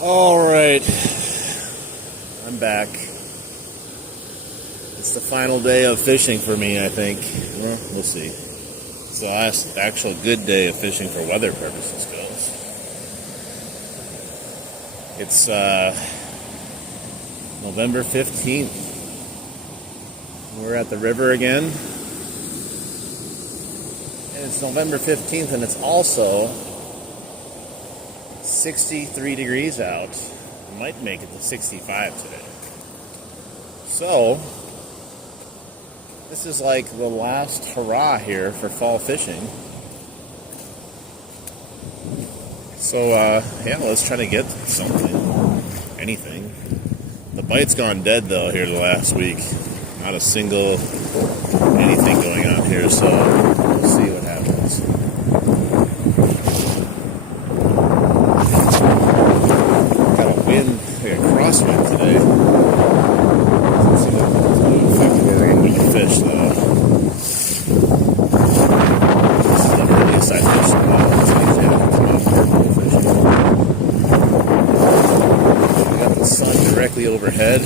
All right, I'm back. It's the final day of fishing for me, I think. Well, we'll see. It's the last actual good day of fishing for weather purposes goes. It's November 15th. We're at the river again. And it's November 15th, and it's also 63 degrees out. We might make it to 65 today. So, this is like the last hurrah here for fall fishing. So, yeah, let's try to get something. Anything. The bite's gone dead, though, here the last week. Not a single anything going on here, so we'll see what happens. Crosswind today. Let's see what affect where we're going to fish, though. This is the earliest I fished in a while. It's usually having to come out for bow fishing. We got the sun directly overhead.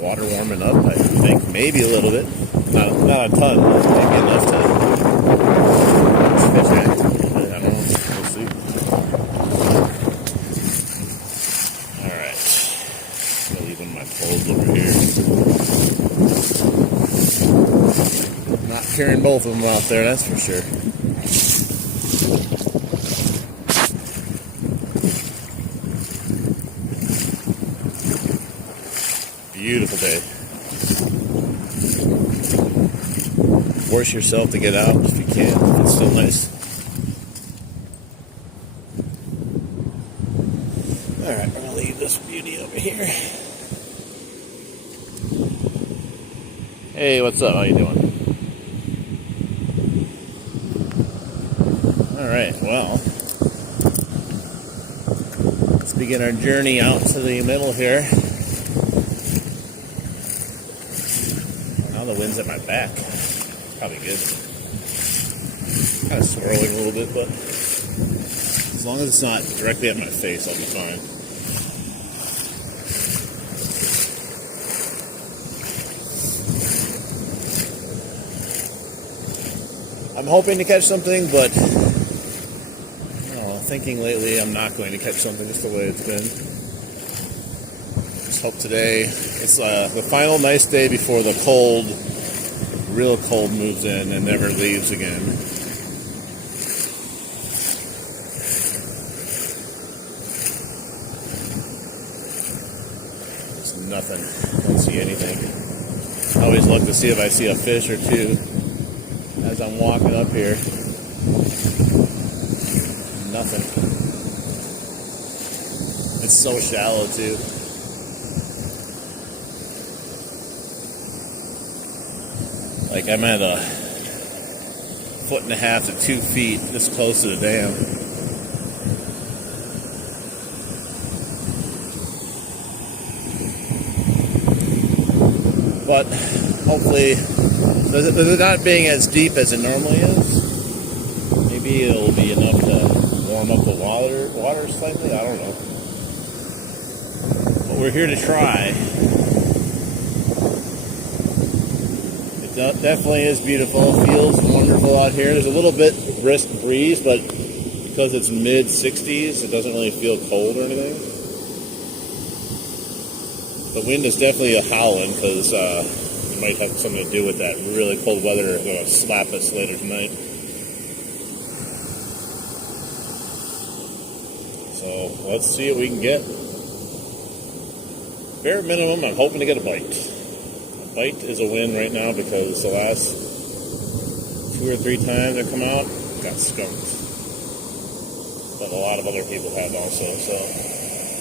Water warming up, I think. Maybe a little bit. Not a ton, but maybe enough to fish actively. I don't know. We'll see. Poles over here. Not carrying both of them out there, that's for sure. Beautiful day. Force yourself to get out if you can. It's still nice. Alright, I'm going to leave this beauty over here. Hey, what's up? How you doing? Alright, well, let's begin our journey out to the middle here. Now the wind's at my back. Probably good. Kind of swirling a little bit, but as long as it's not directly at my face, I'll be fine. I'm hoping to catch something, but thinking lately I'm not going to catch something just the way it's been. Just hope today it's the final nice day before the cold, real cold moves in and never leaves again. There's nothing. Don't see anything. I always look to see if I see a fish or two as I'm walking up here. Nothing. It's so shallow too. Like I'm at 1.5 to 2 feet this close to the dam. But hopefully, with it not being as deep as it normally is, maybe it'll be enough to warm up the water slightly. I don't know. But we're here to try. It definitely is beautiful. It feels wonderful out here. There's a little bit brisk breeze, but because it's mid-60s, it doesn't really feel cold or anything. The wind is definitely a howling because it might have something to do with that really cold weather going to slap us later tonight. So let's see what we can get. Bare minimum, I'm hoping to get a bite. A bite is a win right now because the last 2 or 3 times I come out, got skunked. But a lot of other people have also, so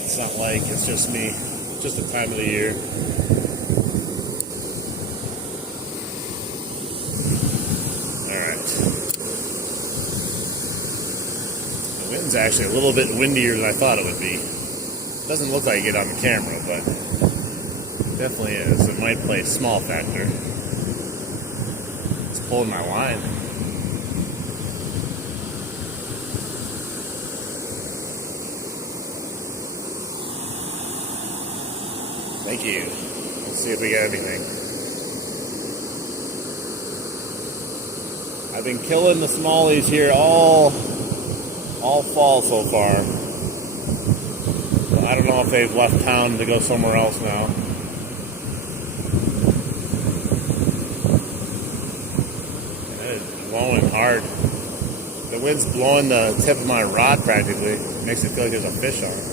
it's not like it's just me. It's just the time of the year. It's actually a little bit windier than I thought it would be. It doesn't look like it on the camera, but it definitely is. It might play a small factor. It's pulling my line. Thank you. Let's see if we get anything. I've been killing the smallies here all fall so far. I don't know if they've left town to go somewhere else now. It's blowing hard. The wind's blowing the tip of my rod practically. It makes it feel like there's a fish on it.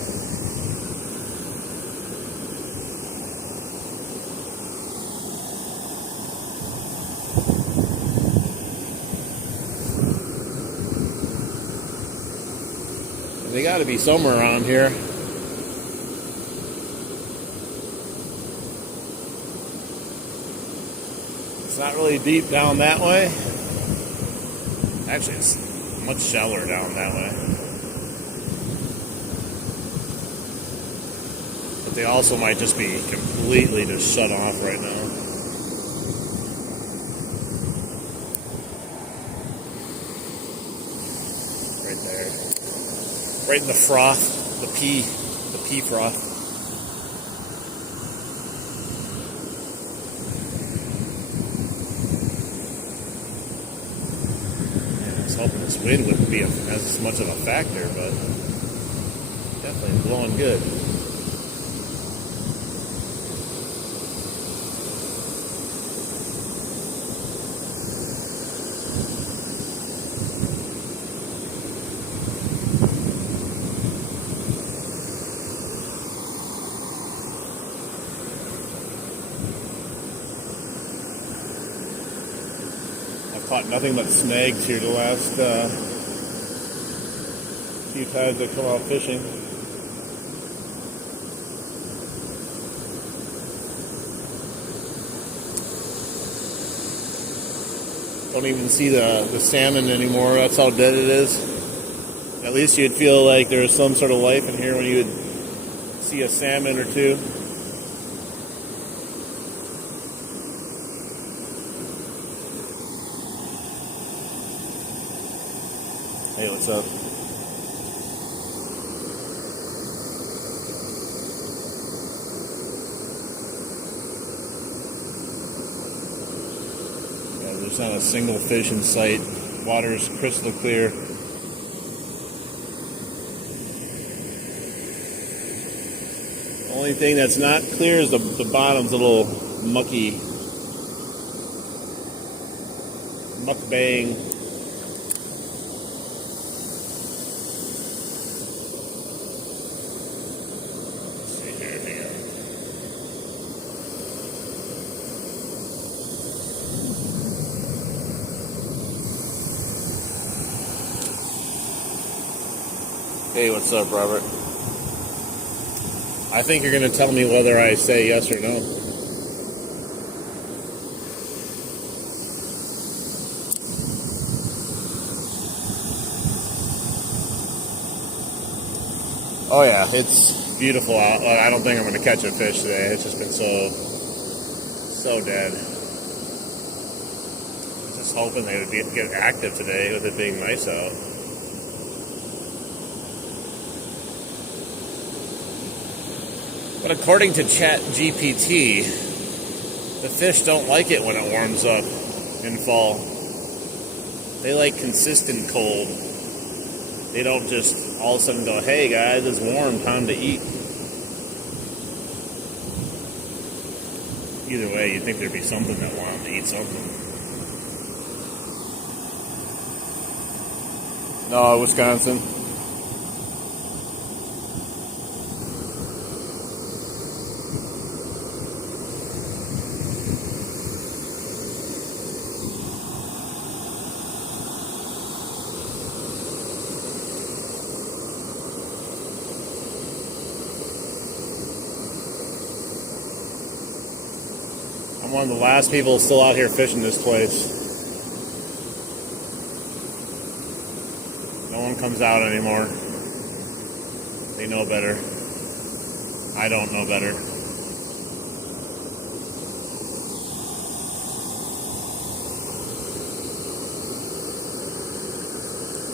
They got to be somewhere around here. It's not really deep down that way. Actually, it's much shallower down that way. But they also might just be completely just shut off right now. Right there. Right in the froth, the pea froth. Yeah, I was hoping this wind wouldn't be as much of a factor, but definitely blowing good. Caught nothing but snags here the last few times I come out fishing. Don't even see the salmon anymore. That's how dead it is. At least you'd feel like there's some sort of life in here when you would see a salmon or two. Hey, what's up? Yeah, there's not a single fish in sight. Water's crystal clear. The only thing that's not clear is the bottom's a little mucky. Mukbang. Hey, what's up, Robert? I think you're going to tell me whether I say yes or no. Oh yeah, it's beautiful out. I don't think I'm going to catch a fish today. It's just been so dead. I was just hoping they would get active today with it being nice out. But according to ChatGPT, the fish don't like it when it warms up in fall. They like consistent cold. They don't just all of a sudden go, hey guys, it's warm, time to eat. Either way, you'd think there'd be something that wanted to eat something. No, Wisconsin. I'm one of the last people still out here fishing this place. No one comes out anymore. They know better. I don't know better.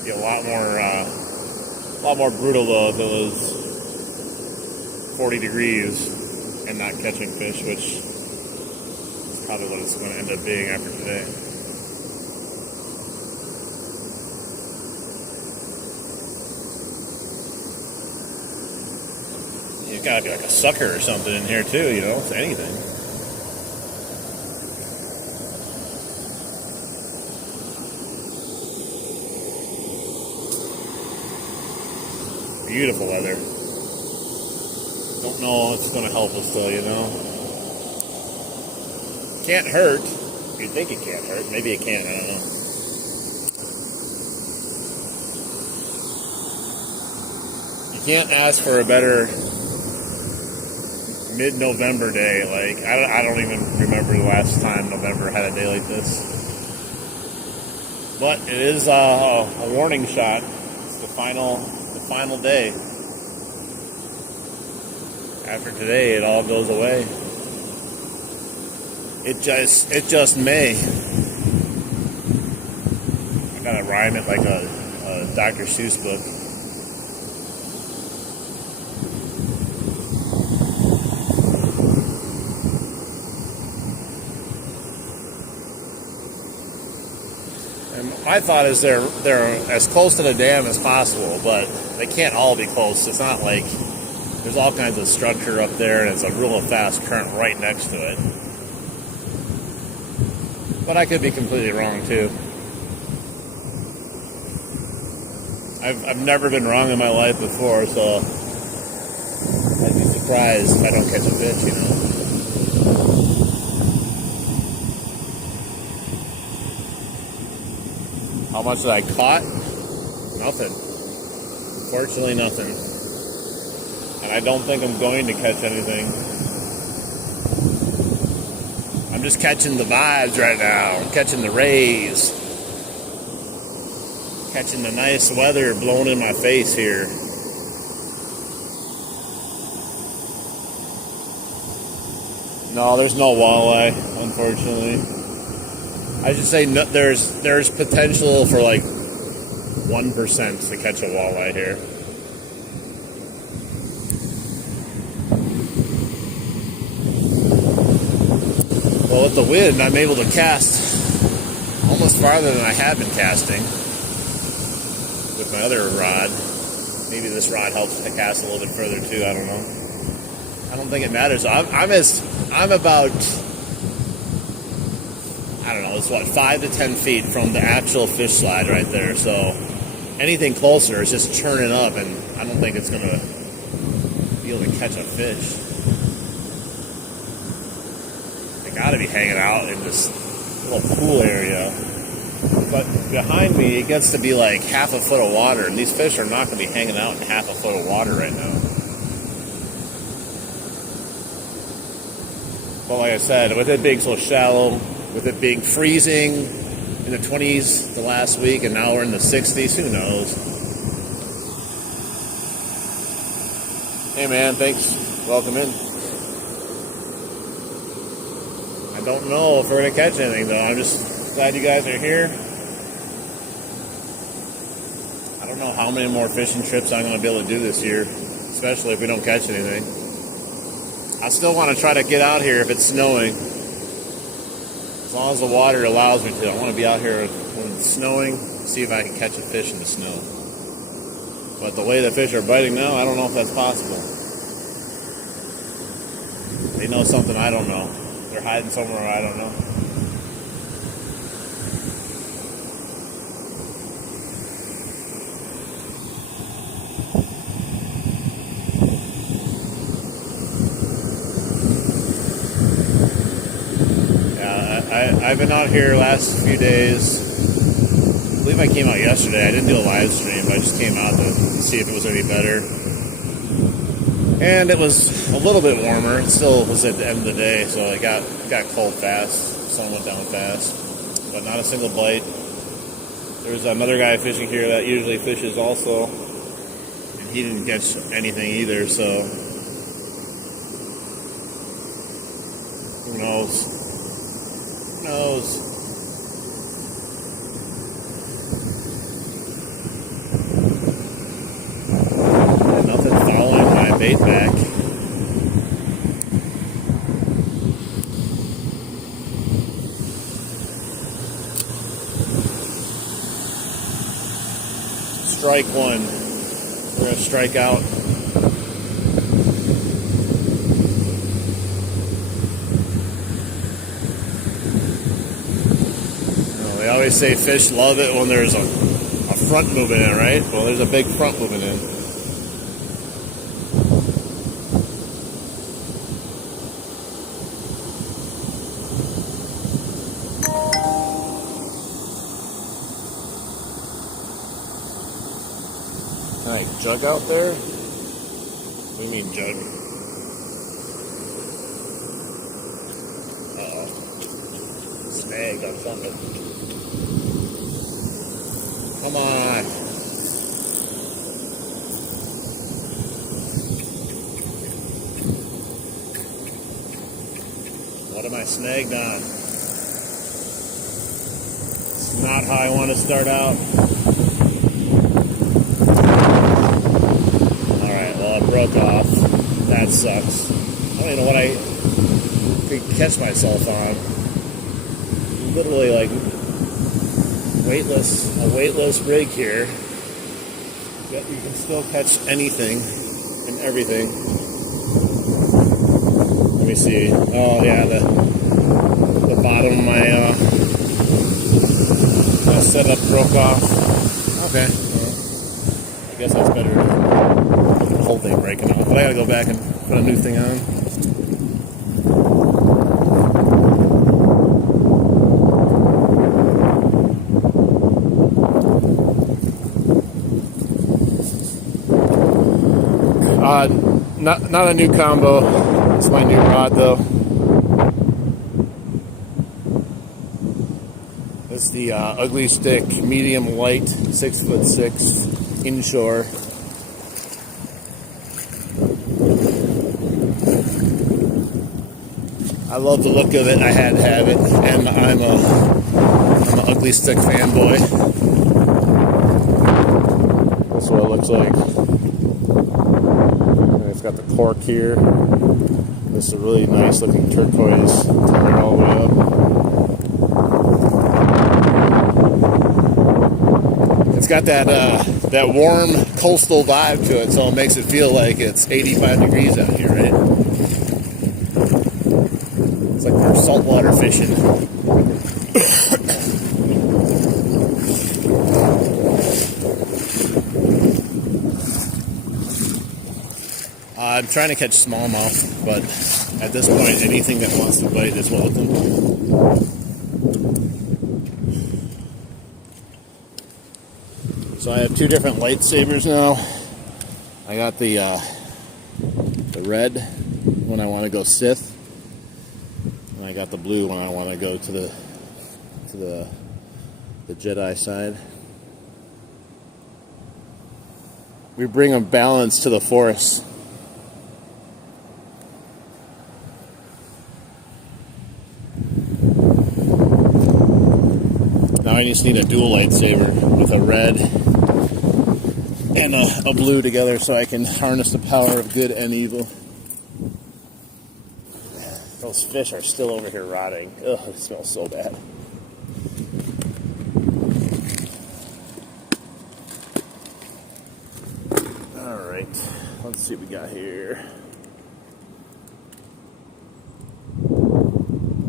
Be a lot more brutal though if it was 40 degrees. and not catching fish, which is probably what it's going to end up being after today. You've got to be like a sucker or something in here too, you know, it's anything. Beautiful weather. Don't know if it's going to help us though, you know. Can't hurt. You'd think it can't hurt. Maybe it can, I don't know. You can't ask for a better mid-November day. Like, I don't even remember the last time November had a day like this. But it is a warning shot. It's the final day. After today, it all goes away. It just may. I gotta rhyme it like a Dr. Seuss book. And my thought is they're as close to the dam as possible, but they can't all be close. It's not like there's all kinds of structure up there and it's a real fast current right next to it. But I could be completely wrong too. I've never been wrong in my life before, so I'd be surprised if I don't catch a fish, you know. How much that I caught? Nothing. Fortunately, nothing. And I don't think I'm going to catch anything. I'm just catching the vibes right now. I'm catching the rays. Catching the nice weather blowing in my face here. No, there's no walleye, unfortunately. I should say no, there's potential for like 1% to catch a walleye here. Well, with the wind, I'm able to cast almost farther than I have been casting with my other rod. Maybe this rod helps to cast a little bit further too. I don't know. I don't think it matters. I'm about, I don't know, it's what, 5 to 10 feet from the actual fish slide right there. So anything closer is just churning up, and I don't think it's gonna be able to catch a fish. They gotta be hanging out in this little pool area. But behind me, it gets to be like half a foot of water, and these fish are not gonna be hanging out in half a foot of water right now. But like I said, with it being so shallow, with it being freezing in the 20s the last week, and now we're in the 60s, who knows? Hey man, thanks. Welcome in. I don't know if we're going to catch anything though. I'm just glad you guys are here. I don't know how many more fishing trips I'm going to be able to do this year, especially if we don't catch anything. I still want to try to get out here if it's snowing. As long as the water allows me to. I want to be out here when it's snowing, see if I can catch a fish in the snow. But the way the fish are biting now, I don't know if that's possible. They know something I don't know. They're hiding somewhere I don't know. I've been out here last few days. I believe I came out yesterday. I didn't do a live stream, but I just came out to see if it was any better. And it was a little bit warmer. It still was at the end of the day, so it got cold fast. The sun went down fast, but not a single bite. There's another guy fishing here that usually fishes also, and he didn't catch anything either, so who knows? Who knows? And nothing following my bait back. strike one. We're going to strike out. They always say fish love it when there's a front moving in, right? Well, there's a big front moving in. Can I jug out there? What do you mean jug? Uh-oh. Snag on something. Come on. What am I snagged on? It's not how I want to start out. Alright, well, it broke off. That sucks. I don't even know what I could catch myself on. Literally, like, a weightless rig here. Yet you can still catch anything and everything. Let me see. Oh yeah, the bottom of my setup broke off. Okay. Well, I guess that's better than the whole thing breaking off. But I gotta go back and put a new thing on. Not a new combo. It's my new rod though. It's the Ugly Stick medium light 6'6" inshore. I love the look of it. I had to have it, and I'm an Ugly Stick fanboy. That's what it looks like. It's got the cork here. This is a really nice looking turquoise turned all the way up. It's got that warm coastal vibe to it, so it makes it feel like it's 85 degrees out here, right? It's like we're saltwater fishing. I'm trying to catch smallmouth, but at this point, anything that wants to bite is welcome. So I have two different lightsabers now. I got the red when I want to go Sith, and I got the blue when I want to go to the Jedi side. We bring a balance to the Force. Now I just need a dual lightsaber with a red and a blue together so I can harness the power of good and evil. Those fish are still over here rotting. Ugh, it smells so bad. Alright, let's see what we got here.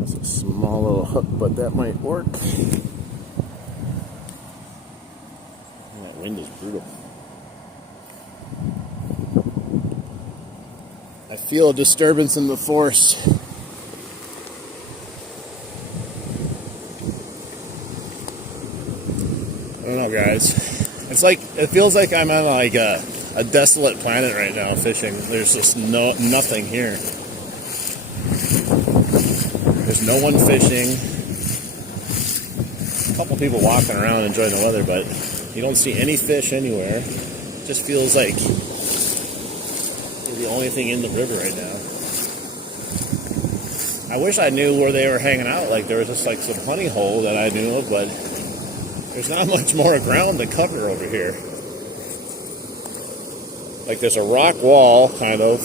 That's a small little hook, but that might work. That wind is brutal. I feel a disturbance in the Force. I don't know, guys. It feels like I'm on like a desolate planet right now fishing. There's just nothing here. There's no one fishing. A couple people walking around enjoying the weather, but you don't see any fish anywhere. It just feels like you're the only thing in the river right now. I wish I knew where they were hanging out. Like there was just like some honey hole that I knew of, but there's not much more ground to cover over here. Like there's a rock wall kind of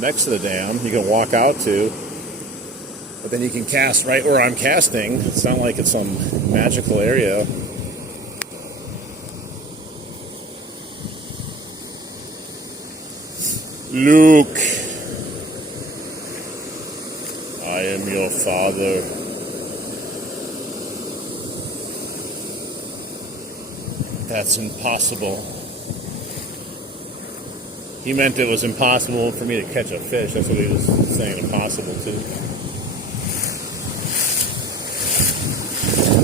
next to the dam you can walk out to, but then you can cast right where I'm casting. It's not like it's some magical area. Luke, I am your father. That's impossible. He meant it was impossible for me to catch a fish. That's what he was saying, impossible too.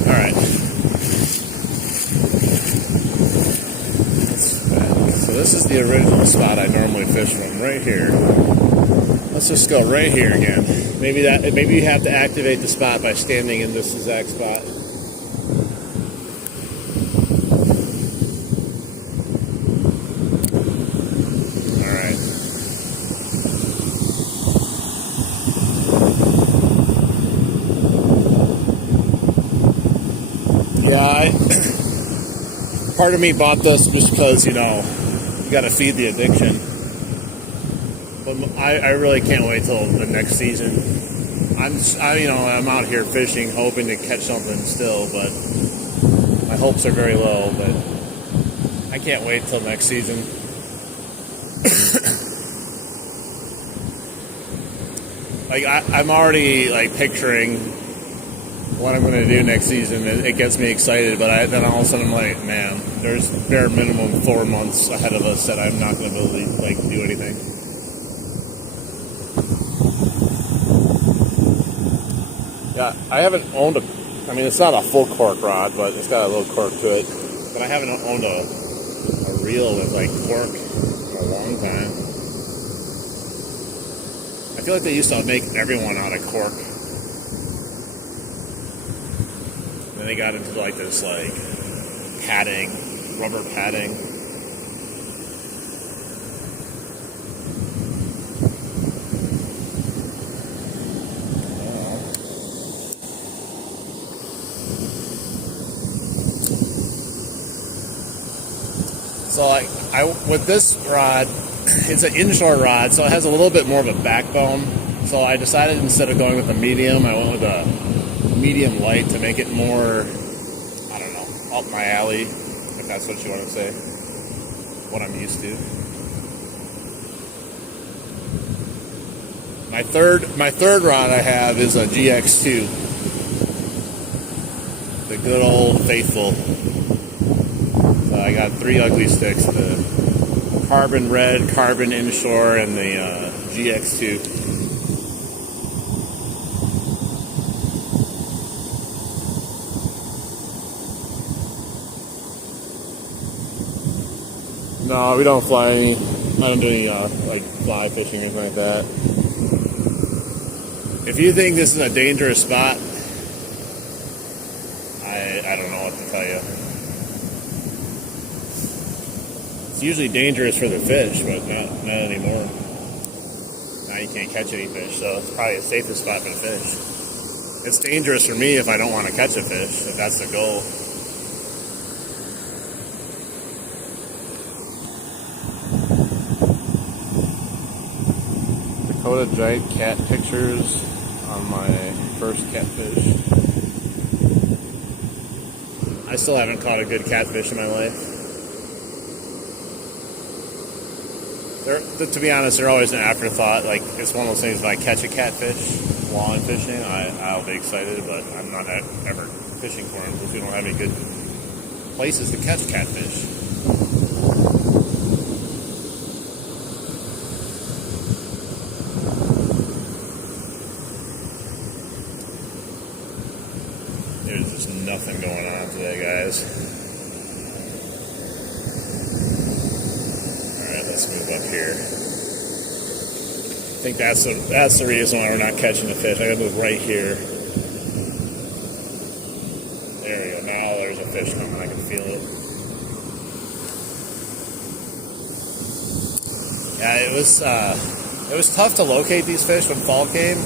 Alright. So this is the original spot I normally fish from, right here. Let's just go right here again. Maybe you have to activate the spot by standing in this exact spot. Part of me bought this just because, you got to feed the addiction. But I really can't wait till the next season. I'm out here fishing, hoping to catch something still, but my hopes are very low. But I can't wait till next season. I'm already picturing what I'm going to do next season. It gets me excited, but then all of a sudden I'm like, man, there's bare minimum 4 months ahead of us that I'm not going to be able to do anything. Yeah, I haven't owned it's not a full cork rod, but it's got a little cork to it. But I haven't owned a reel with cork in a long time. I feel like they used to make everyone out of cork. Then they got into this padding, rubber padding. So with this rod, it's an inshore rod, so it has a little bit more of a backbone. So I decided instead of going with a medium, I went with a medium light to make it more, up my alley, if that's what you want to say, what I'm used to. My third rod I have is a GX2, the good old faithful. So I got 3 ugly sticks: the carbon red, carbon inshore, and the GX2. No, we don't fly any. I don't do any fly fishing or anything like that. If you think this is a dangerous spot, I don't know what to tell you. It's usually dangerous for the fish, but not anymore. Now you can't catch any fish, so it's probably the safest spot for the fish. It's dangerous for me if I don't want to catch a fish, if that's the goal. Dakota giant cat pictures on my first catfish. I still haven't caught a good catfish in my life. To be honest, they're always an afterthought. It's one of those things, if I catch a catfish while I'm fishing, I'll be excited, but I'm not ever fishing for them because we don't have any good places to catch catfish. There's just nothing going on today, guys. Alright, let's move up here. I think that's the reason why we're not catching the fish. I gotta move right here. There we go. Now there's a fish coming. I can feel it. Yeah, it was tough to locate these fish when fall came.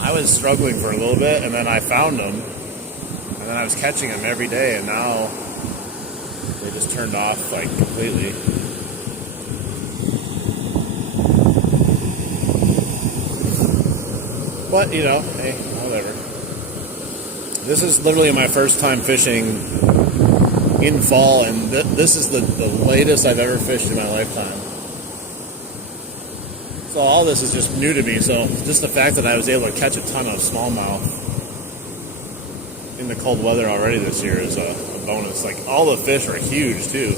I was struggling for a little bit, and then I found them, and then I was catching them every day, and now they just turned off completely. But hey, whatever. This is literally my first time fishing in fall, and this is the latest I've ever fished in my lifetime. So all this is just new to me. So just the fact that I was able to catch a ton of smallmouth in the cold weather already this year is a bonus. Like all the fish are huge too.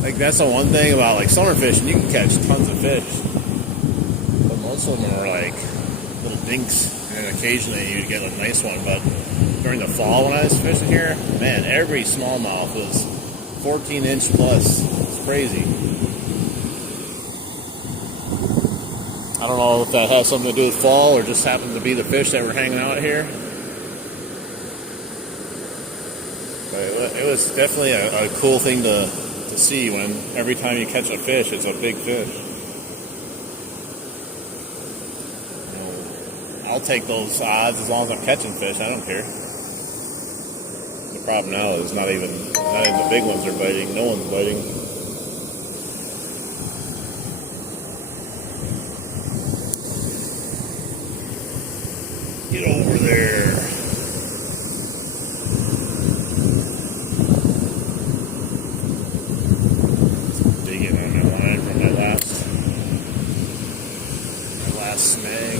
Like that's the one thing about like summer fishing, you can catch tons of fish, but most of them are like little dinks, and occasionally you get a nice one. But during the fall when I was fishing here, man, every smallmouth was 14-inch plus. It's crazy. I don't know if that has something to do with fall or just happened to be the fish that were hanging out here. But it was definitely a cool thing to see when every time you catch a fish, it's a big fish. You know, I'll take those odds as long as I'm catching fish. I don't care. The problem now is not even the big ones are biting. No one's biting. Get over there. Digging on my line from my last snag.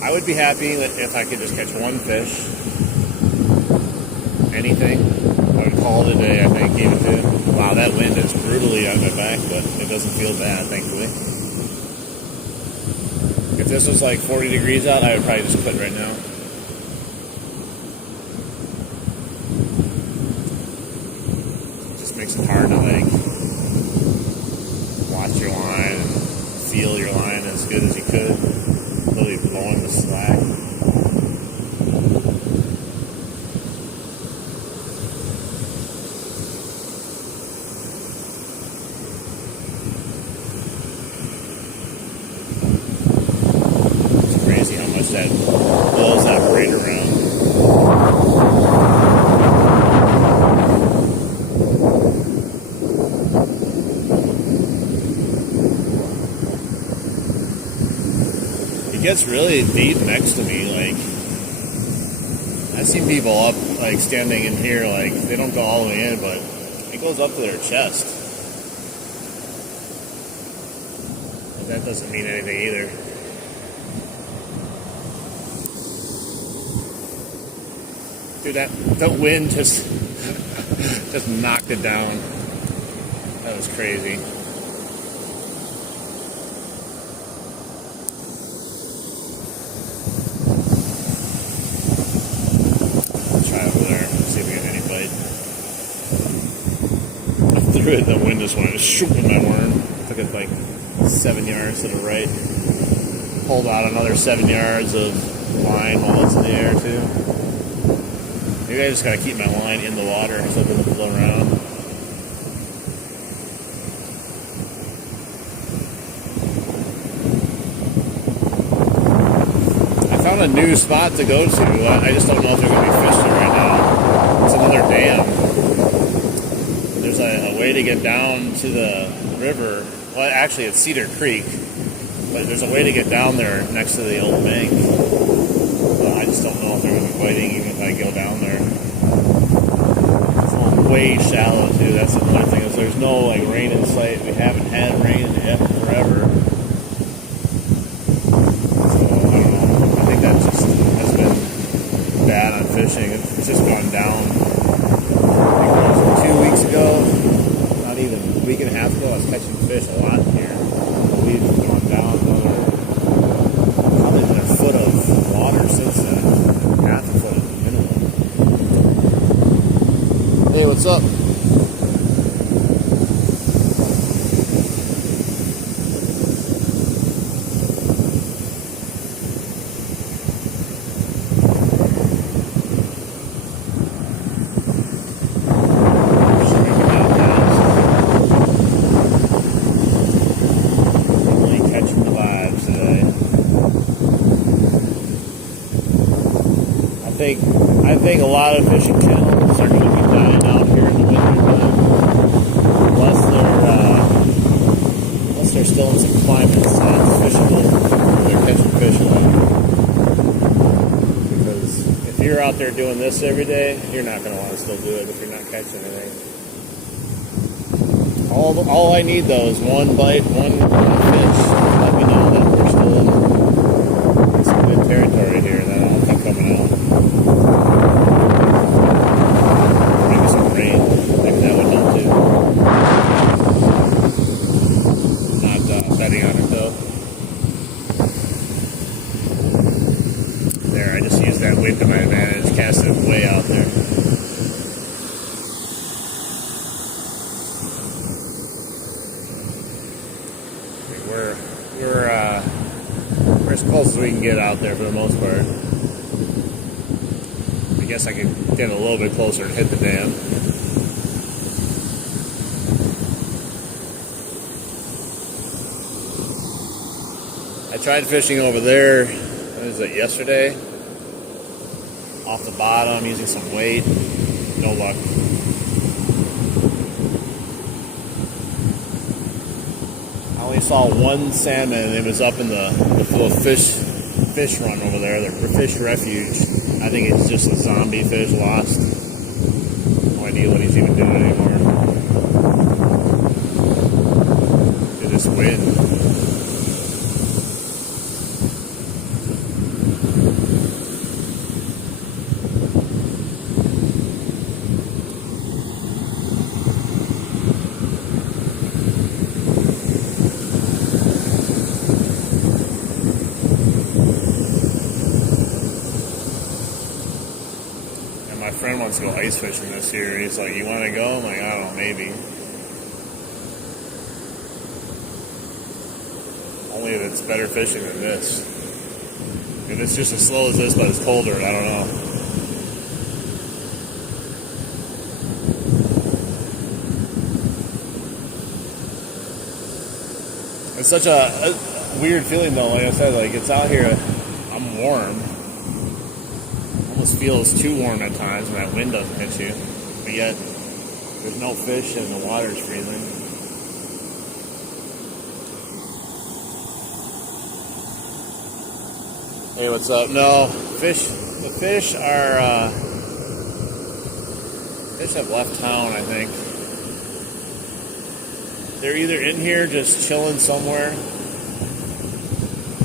I would be happy if I could just catch one fish. Anything. I would call it a day, I think, even too. Wow, that wind is brutally on my back, but it doesn't feel bad, thankfully. If this was like 40 degrees out, I would probably just quit right now. It just makes it hard to like watch your line and feel your line as good as you could. Really blowing the slack. That blows that braid around. It gets really deep next to me. Like I've seen people up, like standing in here, like they don't go all the way in, but it goes up to their chest. But that doesn't mean anything either. Dude, that wind just knocked it down. That was crazy. I'll try over there, see if we get any bite. I threw it, the wind just went shoot with my worm. Took it like 7 yards to the right. Pulled out another 7 yards of line while it's in the air too. Maybe I just gotta keep my line in the water so it doesn't blow around. I found a new spot to go to. I just don't know if they're gonna be fishing right now. It's another dam. There's a way to get down to the river. Well, actually, it's Cedar Creek, but there's a way to get down there next to the old bank. I just don't know if they're going to be biting even if I go down there. It's way shallow too. That's another thing is there's no like rain in sight. We haven't had rain in forever. So I don't know. I think that's been bad on fishing. It's just gone down. I think it was 2 weeks ago, not even a week and a half ago, I was catching fish a lot here. We've gone down another probably a foot of water since then. Half a foot minimum. Hey, what's up? Really catching the vibes today. I think a lot of fishing channels are going to be dying out here in the winter time, unless they're still in some climates that's fishable. They're catching fish like. Because if you're out there doing this every day, you're not going to want to still do it if you're not catching anything. All I need though is one bite, one fish. Let me know that we're still in some good territory here, and then I'll keep coming out. Maybe some rain. Maybe that would help too. Not betting on it though. There, I just used that wind to my advantage, cast it way out there. We're as close as we can get out there for the most part. I guess I could get a little bit closer and hit the dam. I tried fishing over there, what was it, yesterday? Off the bottom, using some weight. No luck. I only saw one salmon, and it was up in the fish run over there, the fish refuge. I think it's just a zombie fish lost. No idea what he's even doing anymore. It just wind. My friend wants to go ice fishing this year. He's like, "You want to go?" I'm like, "I don't know, maybe." Only if it's better fishing than this. If it's just as slow as this, but it's colder, I don't know. It's such a weird feeling though. Like I said, like it's out here, I'm warm. Almost feels too warm at times when that wind doesn't hit you, but yet there's no fish and the water's freezing. Hey, what's up? No, the fish have left town, I think. They're either in here just chilling somewhere,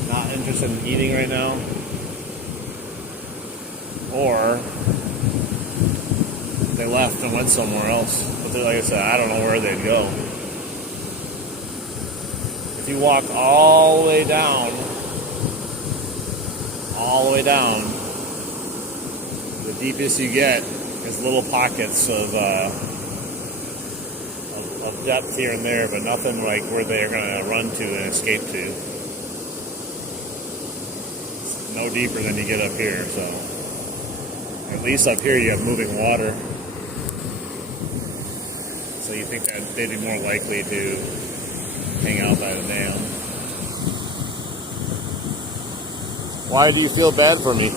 not interested in eating right now, or they left and went somewhere else. But like I said, I don't know where they'd go. If you walk all the way down, the deepest you get is little pockets of depth here and there, but nothing like where they're going to run to and escape to. It's no deeper than you get up here, so at least up here you have moving water. So you think that they'd be more likely to hang out by the dam. Why do you feel bad for me?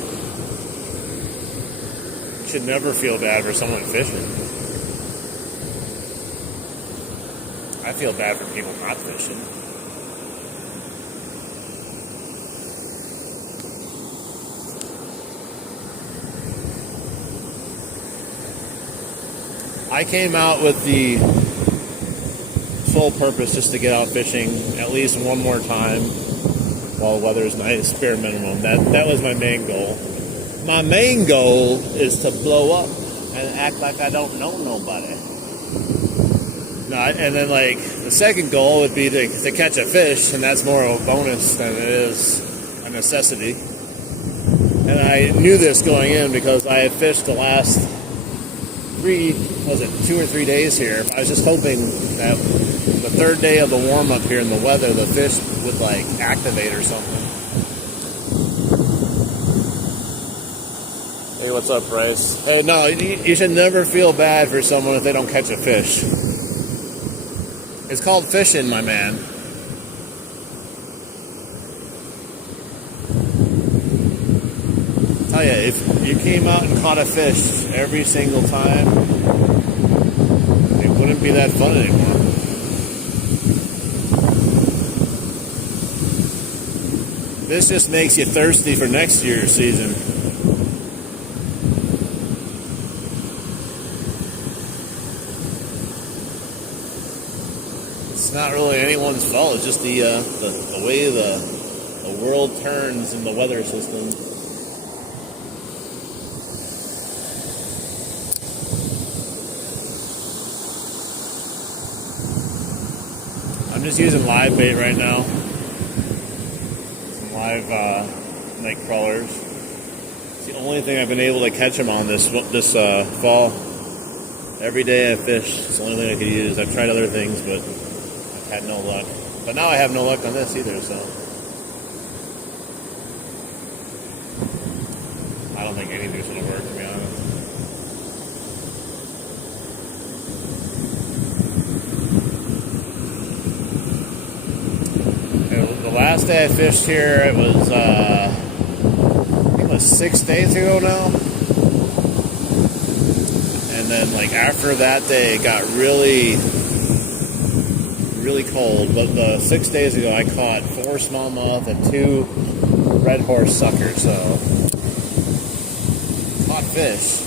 You should never feel bad for someone fishing. I feel bad for people not fishing. I came out with the sole purpose just to get out fishing at least one more time while the weather is nice, bare minimum. That was my main goal. My main goal is to blow up and act like I don't know nobody. No, and then like the second goal would be to catch a fish, and that's more of a bonus than it is a necessity. And I knew this going in because I had fished the last 2 or 3 days here. I was just hoping that the third day of the warm up here in the weather, the fish would like activate or something. Hey, what's up, Bryce? Hey, no, you should never feel bad for someone if they don't catch a fish. It's called fishing, my man. I tell you, if you came out and caught a fish every single time, it wouldn't be that fun anymore. This just makes you thirsty for next year's season. It's not really anyone's fault. It's just the way the world turns in the weather system. I'm just using live bait right now. Some live night crawlers. It's the only thing I've been able to catch them on this fall. Every day I fish. It's the only thing I could use. I've tried other things, but I've had no luck. But now I have no luck on this either, so I don't think anything's going to work, to be honest. And the last day I fished here, it was, I think it was 6 days ago now. And then, like, after that day, it got really cold. But 6 days ago, I caught 4 smallmouth and 2 red horse suckers. So, caught fish.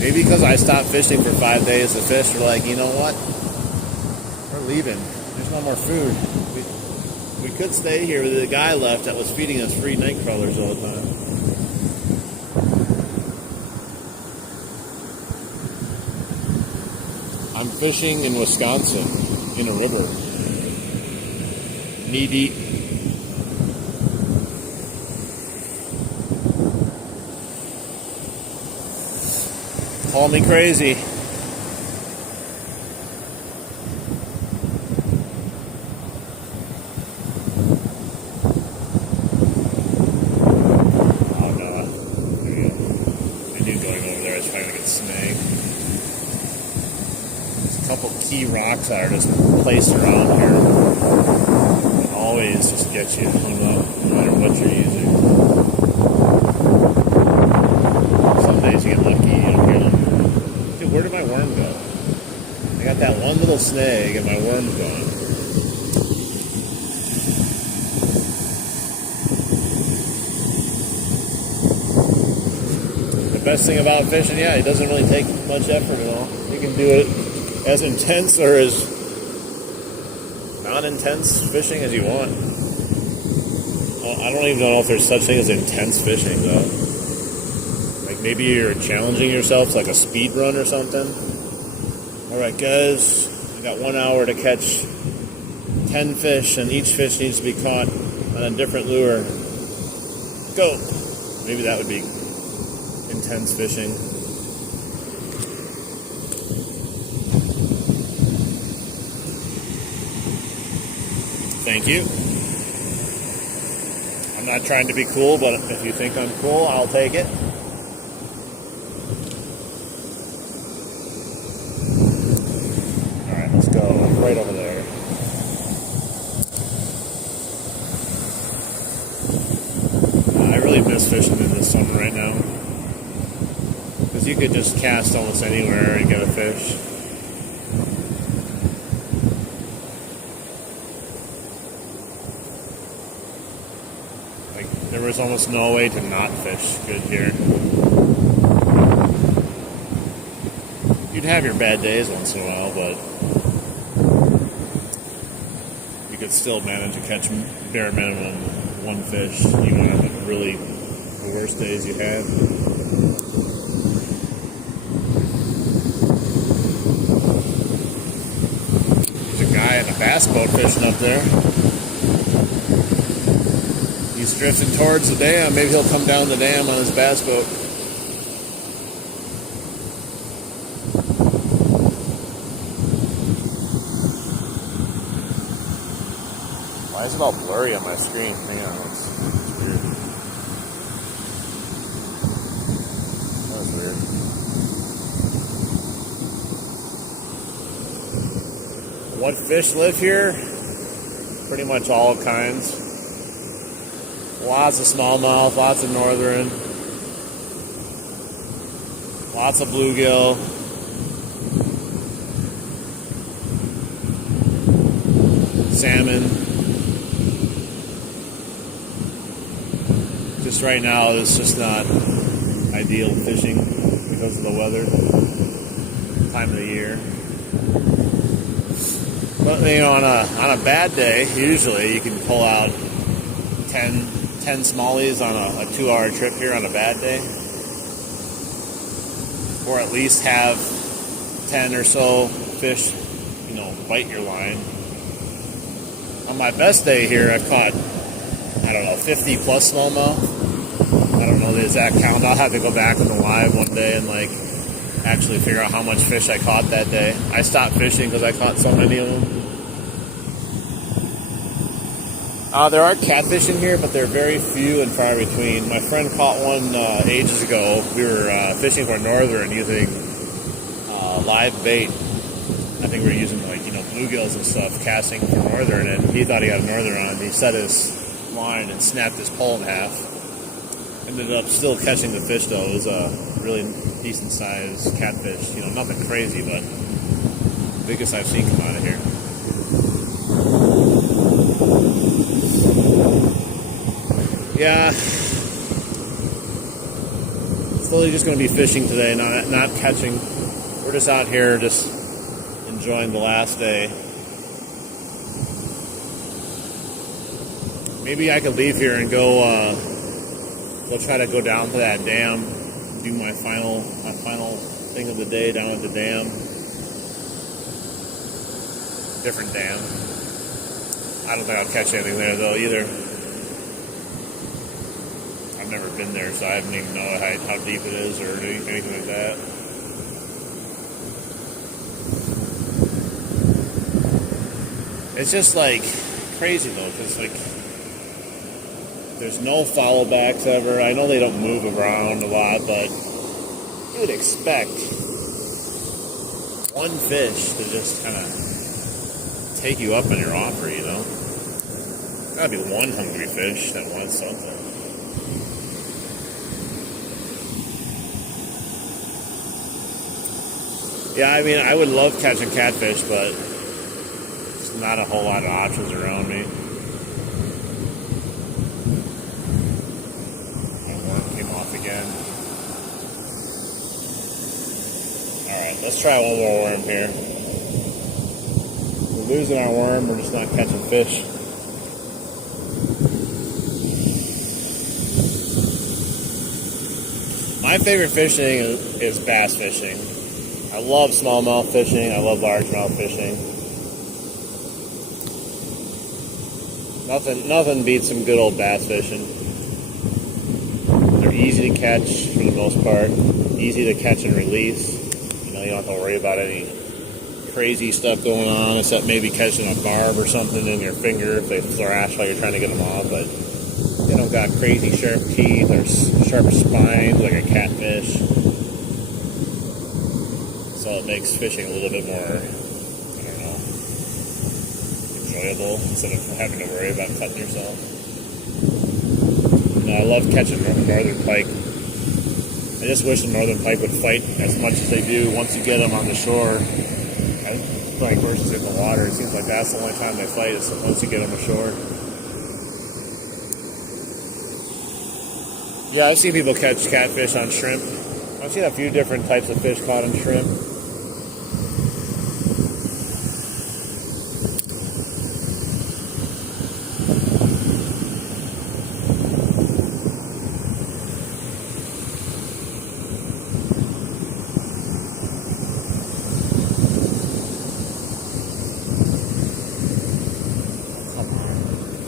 Maybe because I stopped fishing for 5 days, the fish were like, you know what? We're leaving. There's no more food. We could stay here, but the guy left that was feeding us free night crawlers all the time. I'm fishing in Wisconsin, in a river, knee deep. Call me crazy. Oh God, I knew going over there I was probably gonna get snagged. Couple key rocks that are just placed around here and always just get you hung up no matter what you're using. Some days you get lucky, you don't hear them. Dude, where did my worm go? I got that one little snag and my worm's gone. The best thing about fishing, yeah, it doesn't really take much effort at all. You can do it as intense or as non-intense fishing as you want. Well, I don't even know if there's such thing as intense fishing, though. Like maybe you're challenging yourself like a speed run or something. All right, guys, I got 1 hour to catch 10 fish, and each fish needs to be caught on a different lure. Go! Maybe that would be intense fishing. Thank you. I'm not trying to be cool, but if you think I'm cool, I'll take it. Alright, let's go right over there. I really miss fishing in the summer right now. Because you could just cast almost anywhere and get a fish. There was almost no way to not fish good here. You'd have your bad days once in a while, but you could still manage to catch bare minimum 1 fish, even on really the worst days you had. There's a guy in a bass boat fishing up there. He's drifting towards the dam. Maybe he'll come down the dam on his bass boat. Why is it all blurry on my screen? Hang on, it's weird. That was weird. What fish live here? Pretty much all kinds. Lots of smallmouth, lots of northern, lots of bluegill, salmon. Just right now, it's just not ideal fishing because of the weather, time of the year. But, you know, on a bad day, usually you can pull out 10 smallies on a 2-hour trip here on a bad day. Or at least have 10 or so fish, you know, bite your line. On my best day here, I've caught, I don't know, 50 plus smallmouth. I don't know the exact count. I'll have to go back on the live one day and like actually figure out how much fish I caught that day. I stopped fishing because I caught so many of them. There are catfish in here, but they're very few and far between. My friend caught one ages ago. We were fishing for northern using live bait. I think we were using like, you know, bluegills and stuff, casting for northern, and he thought he had a northern on. He set his line and snapped his pole in half. Ended up still catching the fish though. It was a really decent sized catfish. You know, nothing crazy, but biggest I've seen come out of here. Yeah, slowly just going to be fishing today, not catching. We're just out here just enjoying the last day. Maybe I could leave here and go try to go down to that dam, do my final thing of the day down at the dam. Different dam. I don't think I'll catch anything there though either. I've never been there, so I don't even know how deep it is or anything like that. It's just like crazy though, because like there's no follow backs ever. I know they don't move around a lot, but you would expect one fish to just kind of take you up on your offer, you know? Gotta be one hungry fish that wants something. Yeah, I mean, I would love catching catfish, but there's not a whole lot of options around me. My worm came off again. Alright, let's try one more worm here. We're losing our worm, we're just not catching fish. My favorite fishing is bass fishing. I love smallmouth fishing. I love largemouth fishing. Nothing beats some good old bass fishing. They're easy to catch for the most part. Easy to catch and release. You know, you don't have to worry about any crazy stuff going on, except maybe catching a barb or something in your finger if they thrash while you're trying to get them off. But they don't got crazy sharp teeth or sharp spines like a catfish. So it makes fishing a little bit more, I don't know, enjoyable instead of having to worry about cutting yourself. You know, I love catching northern pike. I just wish the northern pike would fight as much as they do once you get them on the shore. Like versus in the water. It seems like that's the only time they fight is once you get them ashore. Yeah, I've seen people catch catfish on shrimp. I've seen a few different types of fish caught on shrimp.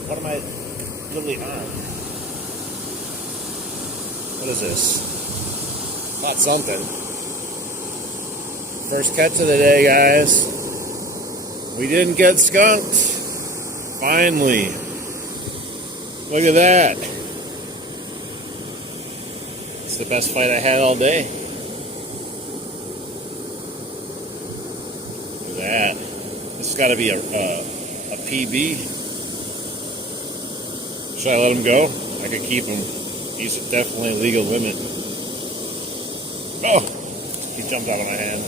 What am I really on? What is this? Not something. First catch of the day, guys. We didn't get skunked. Finally. Look at that. It's the best fight I had all day. Look at that. This has got to be a PB. Should I let him go? I could keep him. He's definitely a legal limit. Oh! He jumped out of my hand.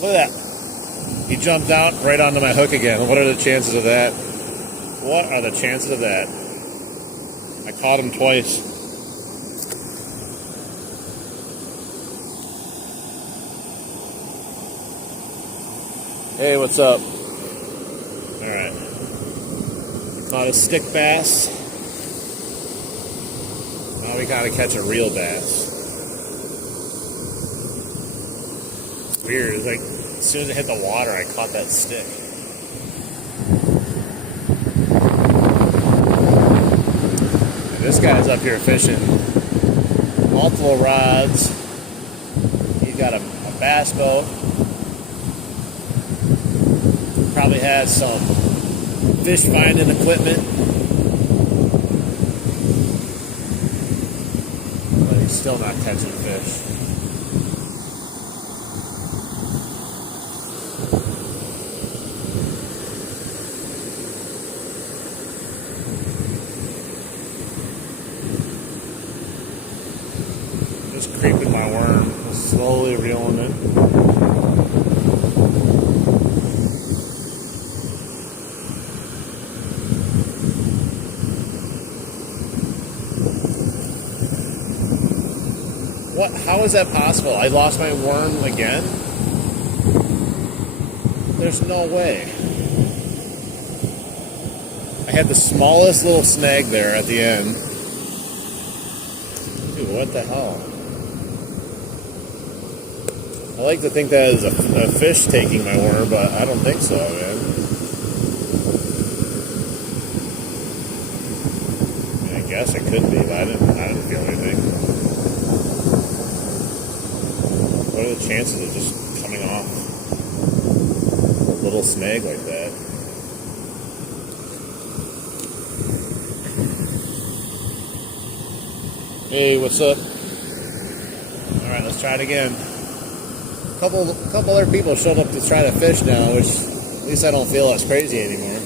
Look at that. He jumped out right onto my hook again. What are the chances of that? What are the chances of that? I caught him twice. Hey, what's up? Not a stick bass. Now we gotta catch a real bass. It's weird. It's like as soon as it hit the water, I caught that stick. And this guy's up here fishing. Multiple rods. He's got a bass boat. Probably has some fish finding equipment. But he's still not catching fish. Just creeping my worm, slowly reeling it. What? How is that possible? I lost my worm again? There's no way. I had the smallest little snag there at the end. Dude, what the hell? I like to think that is a fish taking my worm, but I don't think so, man. I mean, I guess it could be, but I didn't feel anything. What are the chances of just coming off a little snag like that? Hey, what's up? Alright, let's try it again. A couple other people showed up to try to fish now, which at least I don't feel as crazy anymore.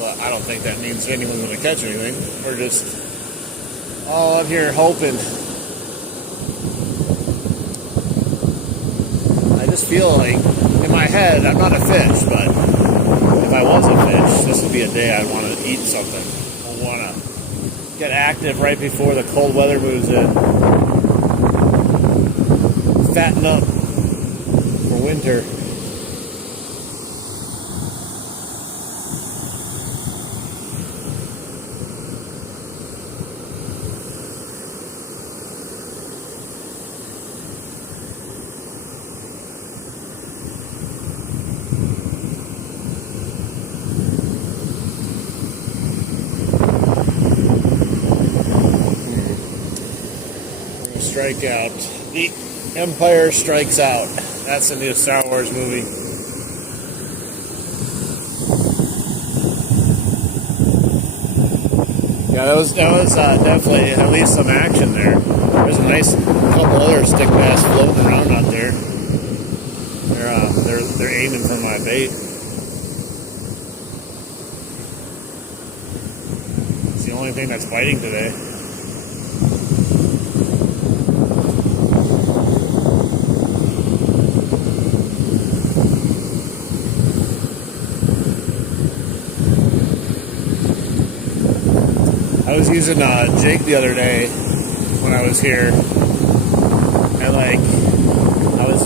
But I don't think that means anyone's going to catch anything. We're just all up here hoping. I just feel like, in my head, I'm not a fish, but if I was a fish, this would be a day I'd want to eat something. I want to get active right before the cold weather moves in. Fatten up for winter. Strike Out. The Empire Strikes Out. That's the new Star Wars movie. Yeah, that was definitely at least some action there. There's a nice couple other stick bass floating around out there. They're aiming for my bait. It's the only thing that's biting today. I was using jig the other day when I was here, and I was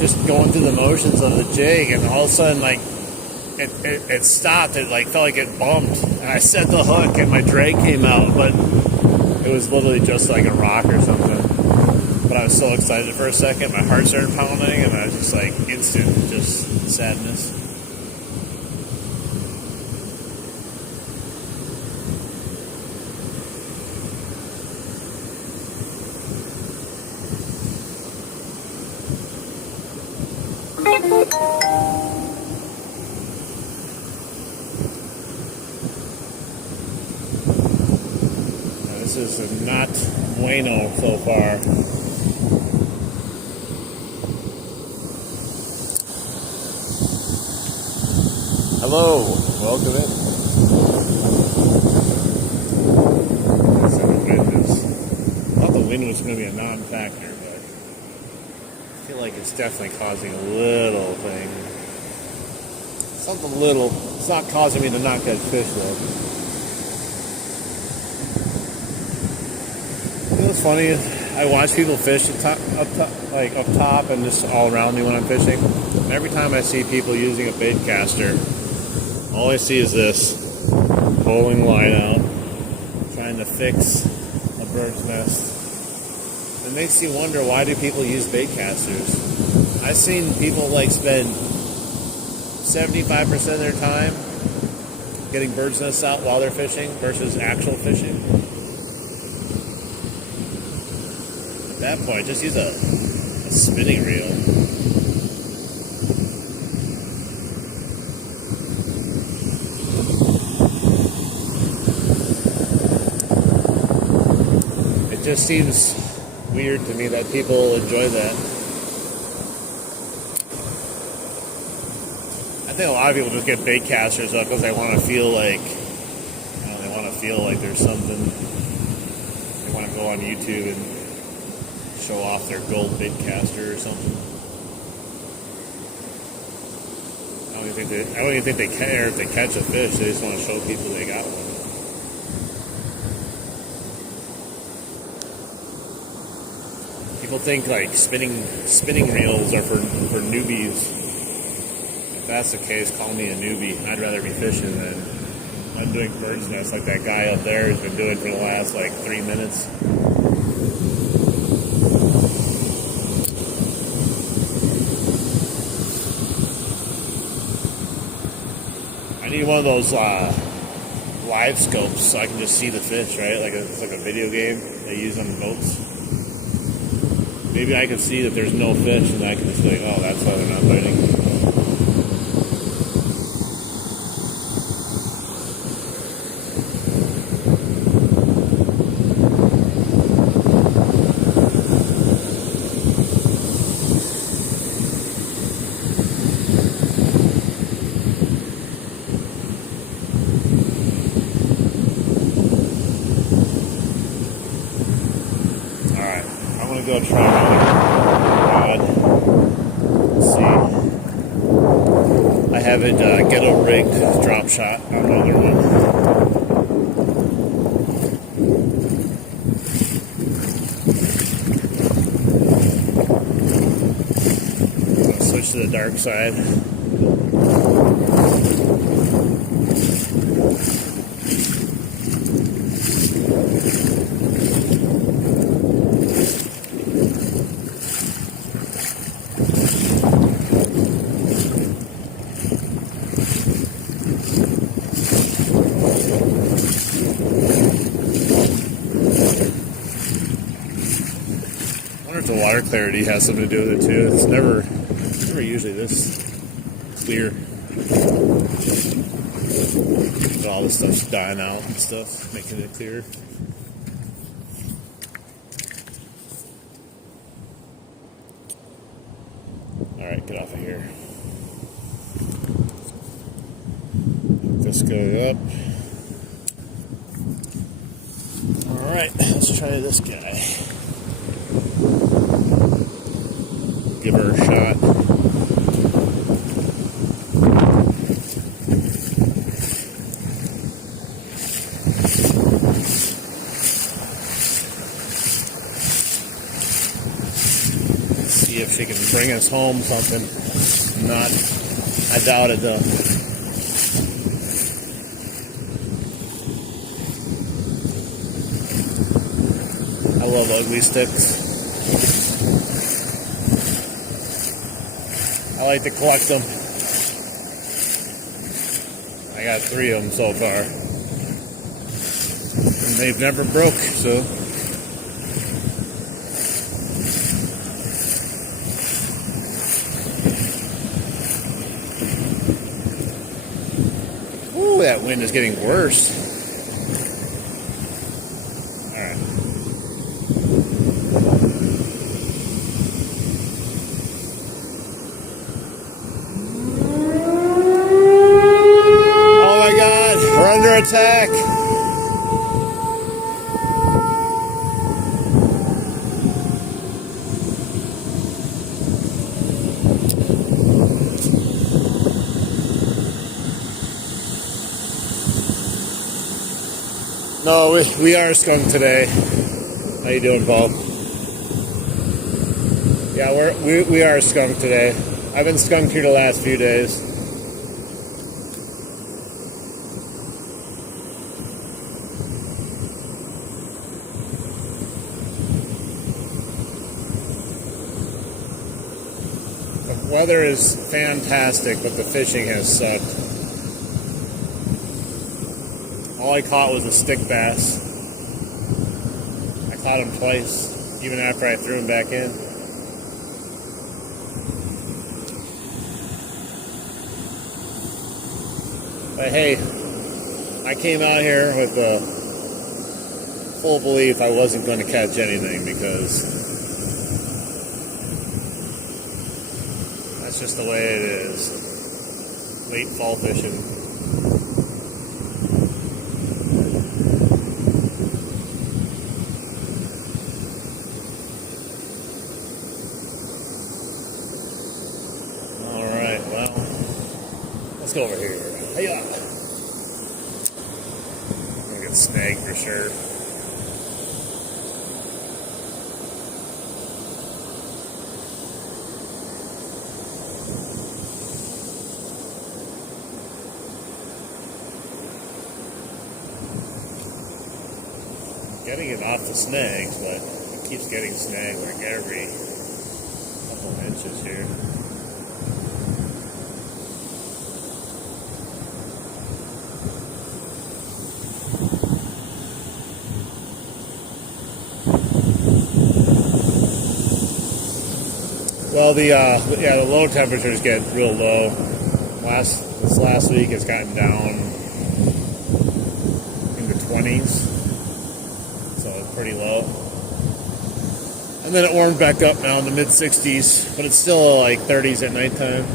just going through the motions of the jig, and all of a sudden it stopped. It felt like it bumped, and I set the hook, and my drag came out, but it was literally just like a rock or something. But I was so excited for a second, my heart started pounding, and I was just instant sadness. This is not bueno so far. Hello, welcome in. So the wind is, I thought the wind was going to be a non-factor, but I feel like it's definitely causing a little thing. Something little. It's not causing me to not catch fish though. You know what's funny? I watch people fish up top and just all around me when I'm fishing. And every time I see people using a bait caster, all I see is this, pulling line out, trying to fix a bird's nest. It makes you wonder, why do people use bait casters? I've seen people spend 75% of their time getting bird's nests out while they're fishing versus actual fishing. At that point, just use a spinning reel. It just seems weird to me that people enjoy that. I think a lot of people just get bait casters up because they want to feel like, there's something. They want to go on YouTube and show off their gold bait caster or something. I don't even think they care if they catch a fish. They just want to show people they got one. People think spinning reels are for newbies. If that's the case, call me a newbie. I'd rather be fishing than undoing bird's nests like that guy up there has been doing for the last 3 minutes. I need one of those live scopes so I can just see the fish, right? It's like a video game they use on the boats. Maybe I can see that there's no fish and I can just be like, oh, that's why they're not biting. Go try my rod. Let's see. I have it ghetto rigged drop shot on the other one. I'll switch to the dark side. The water clarity has something to do with it too. It's never usually this clear. All the stuff's dying out and stuff, making it clear. Alright, get off of here. Let's go up. Alright, let's try this guy. Give her a shot. See if she can bring us home something. I doubt it though. I love ugly sticks. I like to collect them. I got 3 of them so far. And they've never broke, so. Ooh, that wind is getting worse. Alright. Attack. No, we are skunked today. How you doing, Paul? Yeah, we are skunked today. I've been skunked here the last few days. The weather is fantastic, but the fishing has sucked. All I caught was a stick bass. I caught him twice, even after I threw him back in. But hey, I came out here with the full belief I wasn't going to catch anything, because that's just the way it is. Late fall fishing. Alright, well, let's go over here. Hey-ya! I'm gonna get snagged for sure. Getting it off the snags, but it keeps getting snagged like every couple of inches here. Well, the low temperatures get real low. This last week it's gotten down in the 20s. Pretty low, and then it warmed back up now in the mid 60s, but it's still like 30s at nighttime.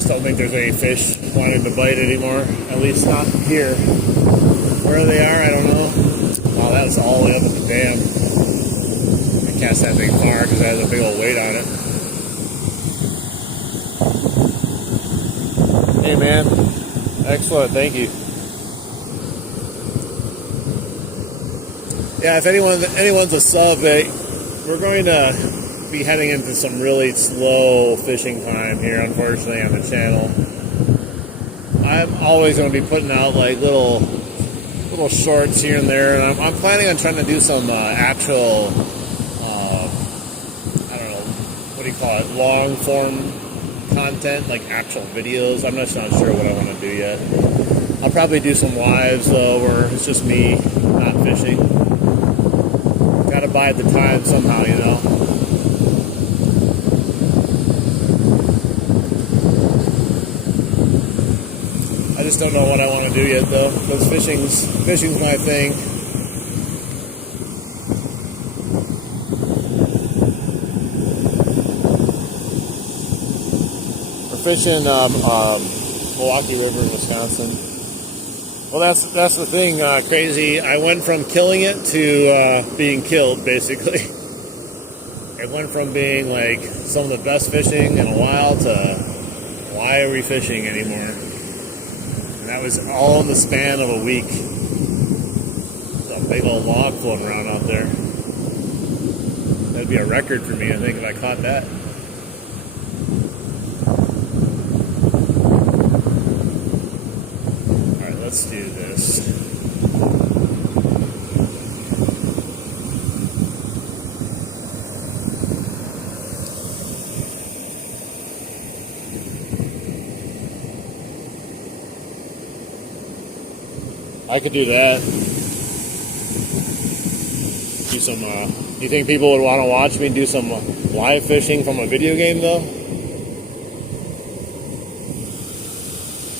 I don't think there's any fish wanting to bite anymore, at least not here. Where they are, I don't know. Wow, that was all the way up at the dam. I cast that thing far because it has a big old weight on it. Hey man, excellent, thank you. Yeah, if anyone's a sub, we're going to be heading into some really slow fishing time here, unfortunately, on the channel. I'm always going to be putting out like little shorts here and there, and I'm planning on trying to do some actual, I don't know, what do you call it, long form content, like actual videos. I'm just not sure what I want to do yet. I'll probably do some lives though, where it's just me not fishing. Gotta bide the time somehow, you know. I just don't know what I want to do yet, though, because fishing's my thing. We're fishing Milwaukee River in Wisconsin. Well, that's the thing, crazy. I went from killing it to being killed, basically. It went from being like some of the best fishing in a while to why are we fishing anymore? That was all in the span of a week. There's a big old log floating around out there. That'd be a record for me, I think, if I caught that. Alright, let's do this. I could do that. do some, you think people would want to watch me do some live fishing from a video game, though?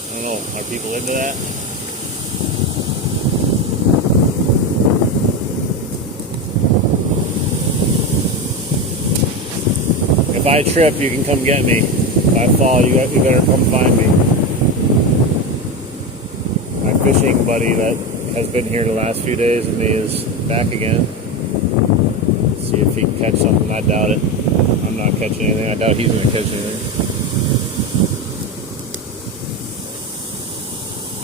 I don't know. Are people into that? If I trip, you can come get me. If I fall, you better come find me. My fishing buddy that has been here the last few days with me is back again. Let's see if he can catch something. I doubt it. I'm not catching anything. I doubt he's going to catch anything.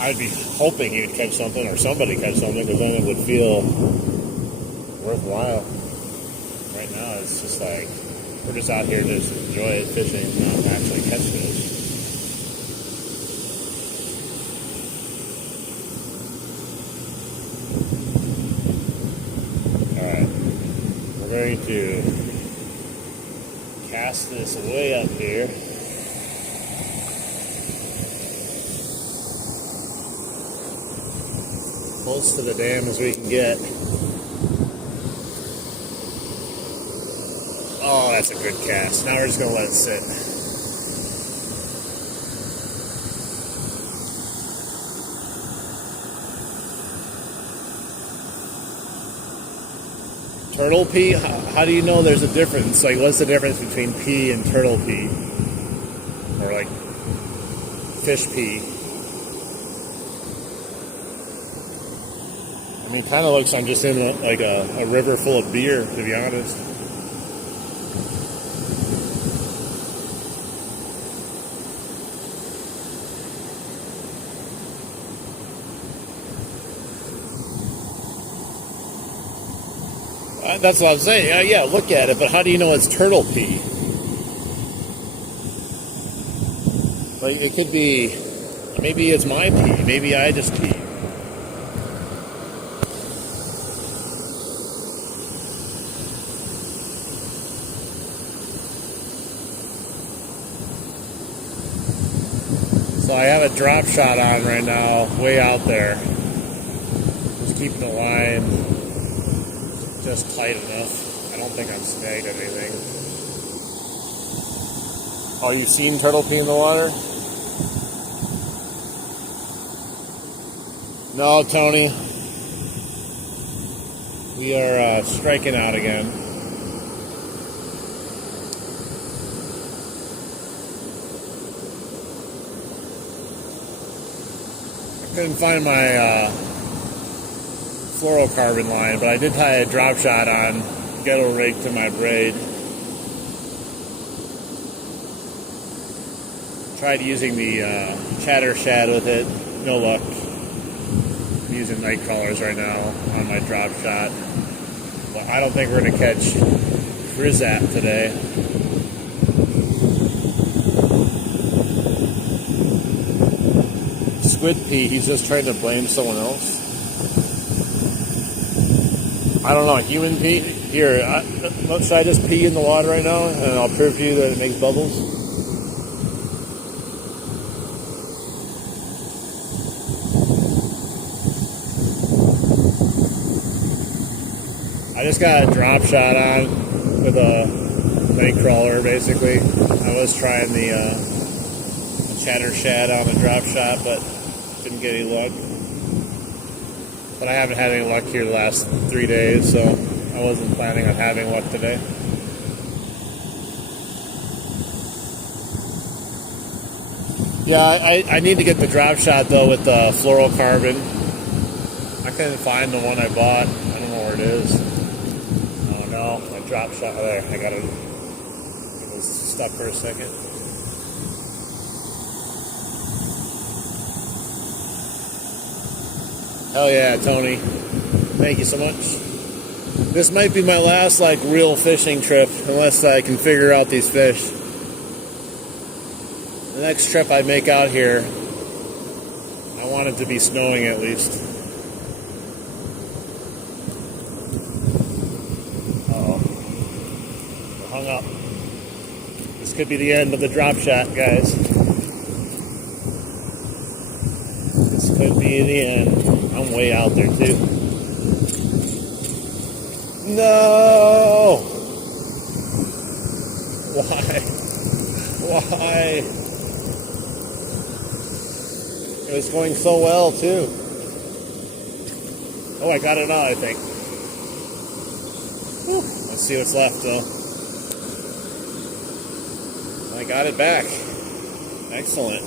I'd be hoping he would catch something or somebody catch something, because then it would feel worthwhile. Right now, it's just like we're just out here to just enjoy it, fishing, not actually catch fish. Alright, we're going to cast this way up here. Close to the dam as we can get. Oh, that's a good cast. Now we're just going to let it sit. Turtle pee? How do you know there's a difference? Like, what's the difference between pee and turtle pee? Or like fish pee? I mean, it kind of looks like I'm just in a river full of beer, to be honest. That's what I'm saying. Yeah, look at it, but how do you know it's turtle pee? Like, it could be, maybe it's my pee. Maybe I just pee. So I have a drop shot on right now, way out there. Just keeping the line just tight enough. I don't think I'm snagged at anything. Oh, you've seen turtle pee in the water? No, Tony. We are striking out again. I couldn't find my fluorocarbon line, but I did tie a drop shot on ghetto rig to my braid. Tried using the chatter shad with it, no luck. I'm using night crawlers right now on my drop shot. Well, I don't think we're going to catch Frizzap today. Squid pee, he's just trying to blame someone else. I don't know, human pee? Here, should I just pee in the water right now and I'll prove to you that it makes bubbles? I just got a drop shot on with a night crawler, basically. I was trying the chatter shad on the drop shot, but didn't get any luck. But I haven't had any luck here the last 3 days, so I wasn't planning on having luck today. Yeah, I need to get the drop shot, though, with the fluorocarbon. I couldn't find the one I bought. I don't know where it is. Oh, no, my drop shot. There, I got it. It was stuck for a second. Hell yeah, Tony. Thank you so much. This might be my last, real fishing trip, unless I can figure out these fish. The next trip I make out here, I want it to be snowing at least. Uh-oh. We're hung up. This could be the end of the drop shot, guys. This could be the end. I'm way out there too. No! Why? Why? It was going so well, too. Oh, I got it out, I think. Whew. Let's see what's left, though. I got it back. Excellent.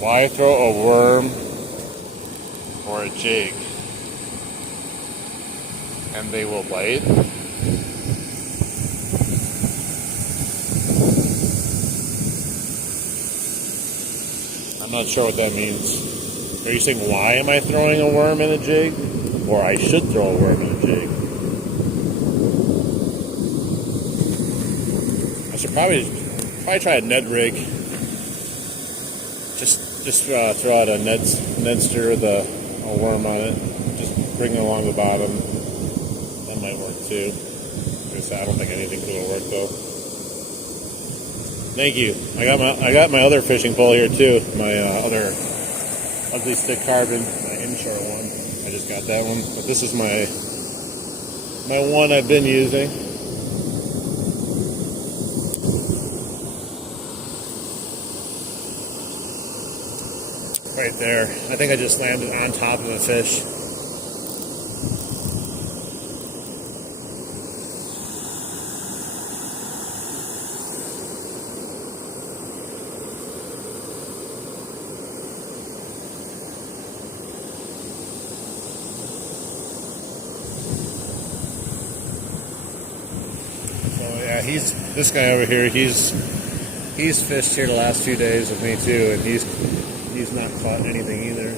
Why throw a worm or a jig and they will bite? I'm not sure what that means. Are you saying why am I throwing a worm in a jig? Or I should throw a worm in a jig? I should probably try a Ned rig. Just throw out a Nedster with a worm on it. Just bring it along the bottom. That might work too. I don't think anything will work though. Thank you. I got my other fishing pole here too. My other ugly stick carbon, my inshore one. I just got that one, but this is my one I've been using. Right there. I think I just landed on top of a fish. So yeah, this guy over here. He's fished here the last few days with me too, and he's not caught anything either.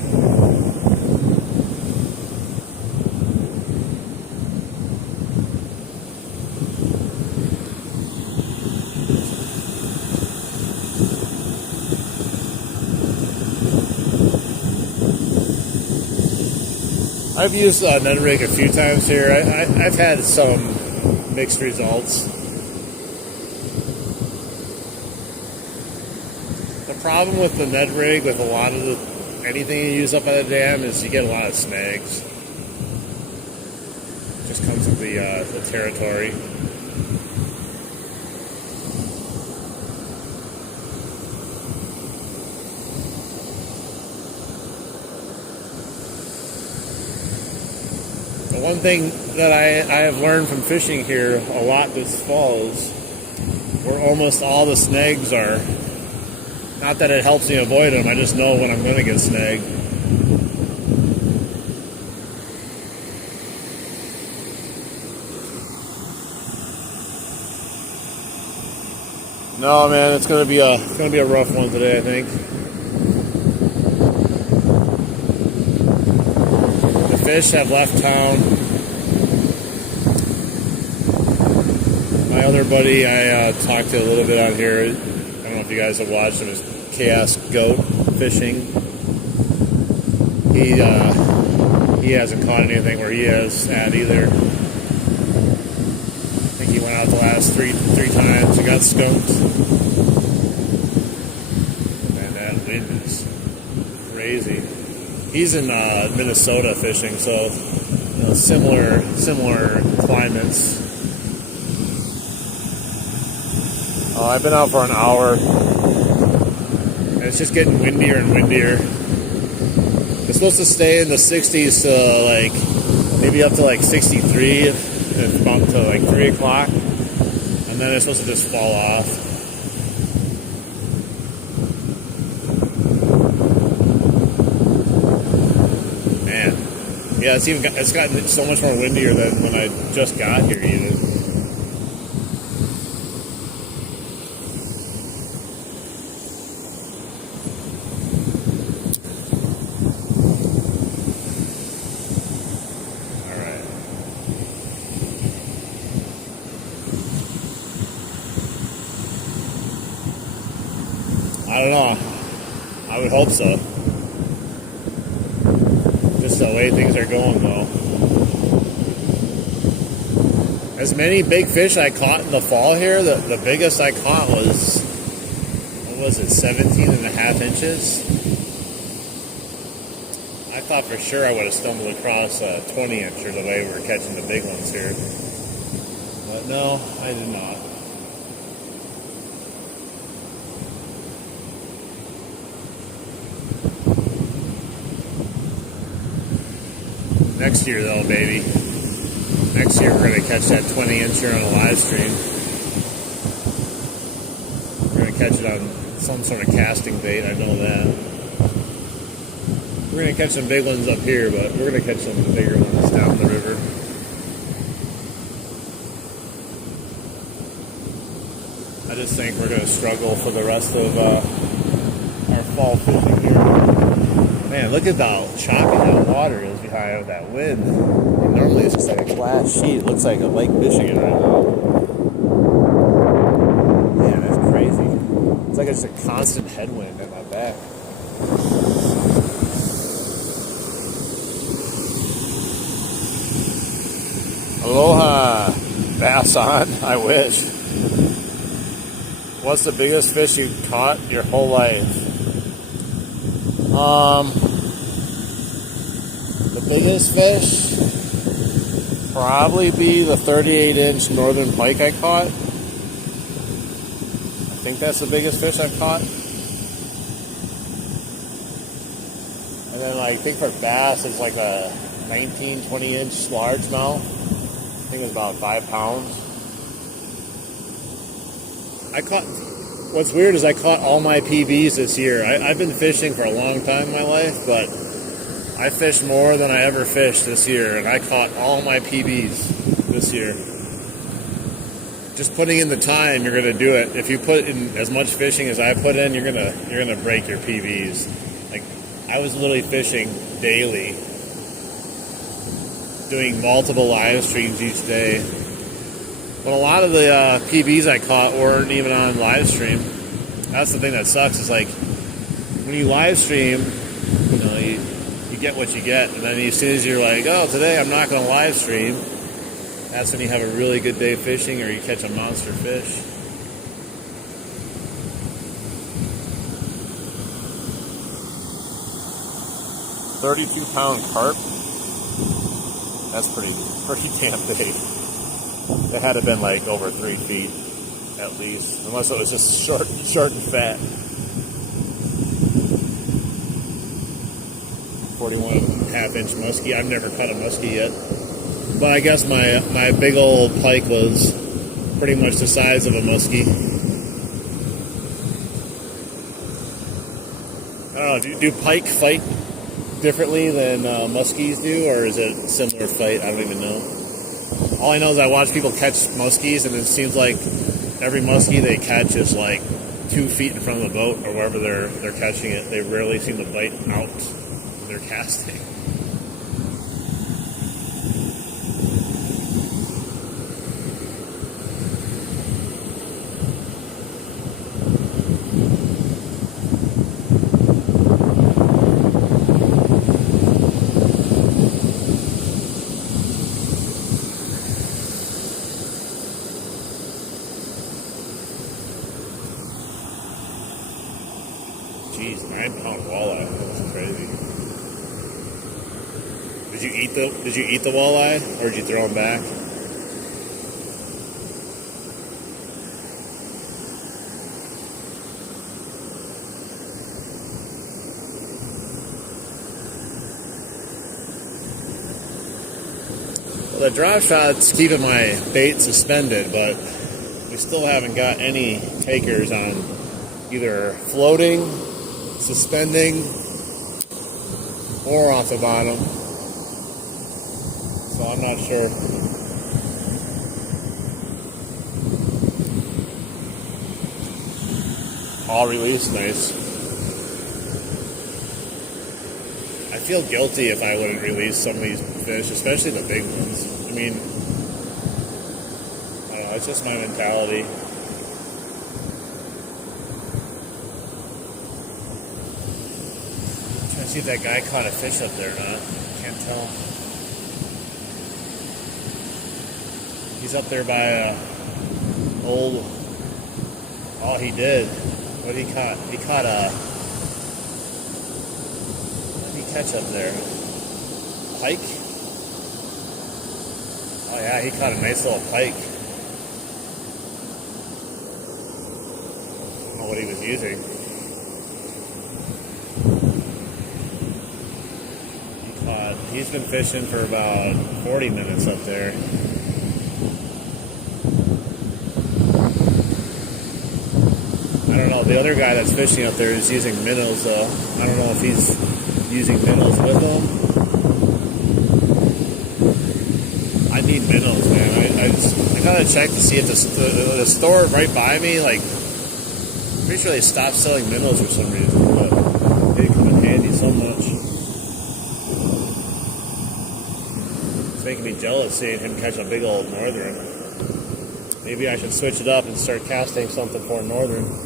I've used Ned rig a few times here. I've had some mixed results. The problem with the Ned rig, with a lot of anything you use up at the dam, is you get a lot of snags. Just comes with the territory. The one thing that I have learned from fishing here a lot this fall is where almost all the snags are. Not that it helps me avoid them, I just know when I'm going to get snagged. No, man, it's going to be a rough one today, I think. The fish have left town. My other buddy I talked to a little bit on here. I don't know if you guys have watched him. It's Chaos Goat Fishing. He hasn't caught anything where he has at either. I think he went out the last three times and got skunked. Man, that wind is crazy. He's in Minnesota fishing, so similar climates. I've been out for an hour. And it's just getting windier and windier. It's supposed to stay in the 60s to maybe up to 63 if bumped to 3 o'clock. And then it's supposed to just fall off. Man. Yeah, it's gotten so much more windier than when I just got here even. I don't know. I would hope so. Just the way things are going, though. as many big fish I caught in the fall here. The biggest I caught was, what was it, 17 and a half inches? I thought for sure I would have stumbled across a 20-incher the way we were catching the big ones here. But no, I did not. Next year though, baby. Next year we're going to catch that 20-incher on a live stream. We're going to catch it on some sort of casting bait, I know that. We're going to catch some big ones up here, but we're going to catch some bigger ones down the river. I just think we're going to struggle for the rest of our fall fishing here. Man, look at how choppy that water is behind that wind. And normally it's just like a glass sheet. It looks like a lake fishing it right now. Man, that's crazy. It's like it's a constant headwind at my back. Aloha, bass on. I wish. What's the biggest fish you caught your whole life? The biggest fish probably be the 38-inch northern pike I caught. I think that's the biggest fish I've caught. And then I think for bass it's like a 19, 20-inch largemouth. I think it's about 5 pounds. What's weird is I caught all my PBs this year. I've been fishing for a long time in my life, but I fished more than I ever fished this year, and I caught all my PBs this year. Just putting in the time, you're going to do it. If you put in as much fishing as I put in, you're gonna break your PBs. Like, I was literally fishing daily, doing multiple live streams each day. But a lot of the PBs I caught weren't even on live stream. That's the thing that sucks. Is like when you live stream, you know, you get what you get, and then as soon as you're like, oh, today I'm not going to live stream, that's when you have a really good day fishing or you catch a monster fish. £32-pound carp. That's pretty damn big. It had to have been like over 3 feet at least, unless it was just short and fat. 41.5-inch muskie. I've never caught a muskie yet, but I guess my big old pike was pretty much the size of a muskie. I don't know. Do pike fight differently than muskies do, or is it a similar fight? I don't even know. All I know is I watch people catch muskies, and it seems like every muskie they catch is like 2 feet in front of the boat or wherever they're catching it. They rarely seem to bite out when they're casting. Jeez, 9-pound walleye. That's crazy. Did you eat the walleye, or did you throw them back? Well, the drop shot's keeping my bait suspended, but we still haven't got any takers on either floating, suspending, or off the bottom. So I'm not sure. All release, nice. I feel guilty if I wouldn't release some of these fish, especially the big ones. I mean, I don't know, it's just my mentality. See if that guy caught a fish up there or not. Can't tell. He's up there by a old. Oh, he did. What did he caught? He caught a. What did he catch up there? Pike? Oh yeah, he caught a nice little pike. I don't know what he was using. He's been fishing for about 40 minutes up there. I don't know. The other guy that's fishing up there is using minnows, though. I don't know if he's using minnows with them. I need minnows, man. I gotta check to see if the store right by me, like, pretty sure they stopped selling minnows for some reason, but they come in handy so much. It's making me jealous seeing him catch a big old northern. Maybe I should switch it up and start casting something for a northern.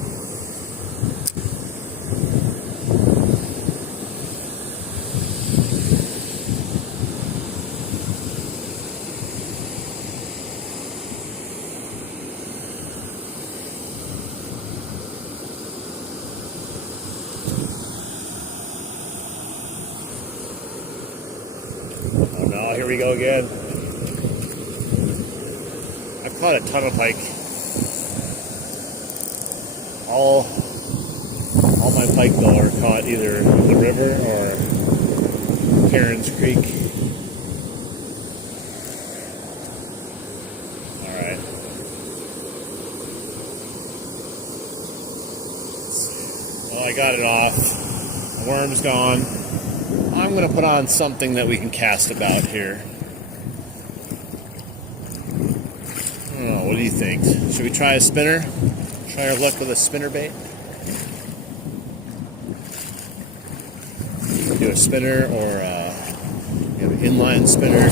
Oh no, here we go again. I've caught a ton of pike. All my pike though are caught either in the river or Cairns Creek. Alright. Well, I got it off. The worm's gone. I'm going to put on something that we can cast about here. I don't know, what do you think? Should we try a spinner? Try our luck with a spinner bait? Do a spinner or an inline spinner.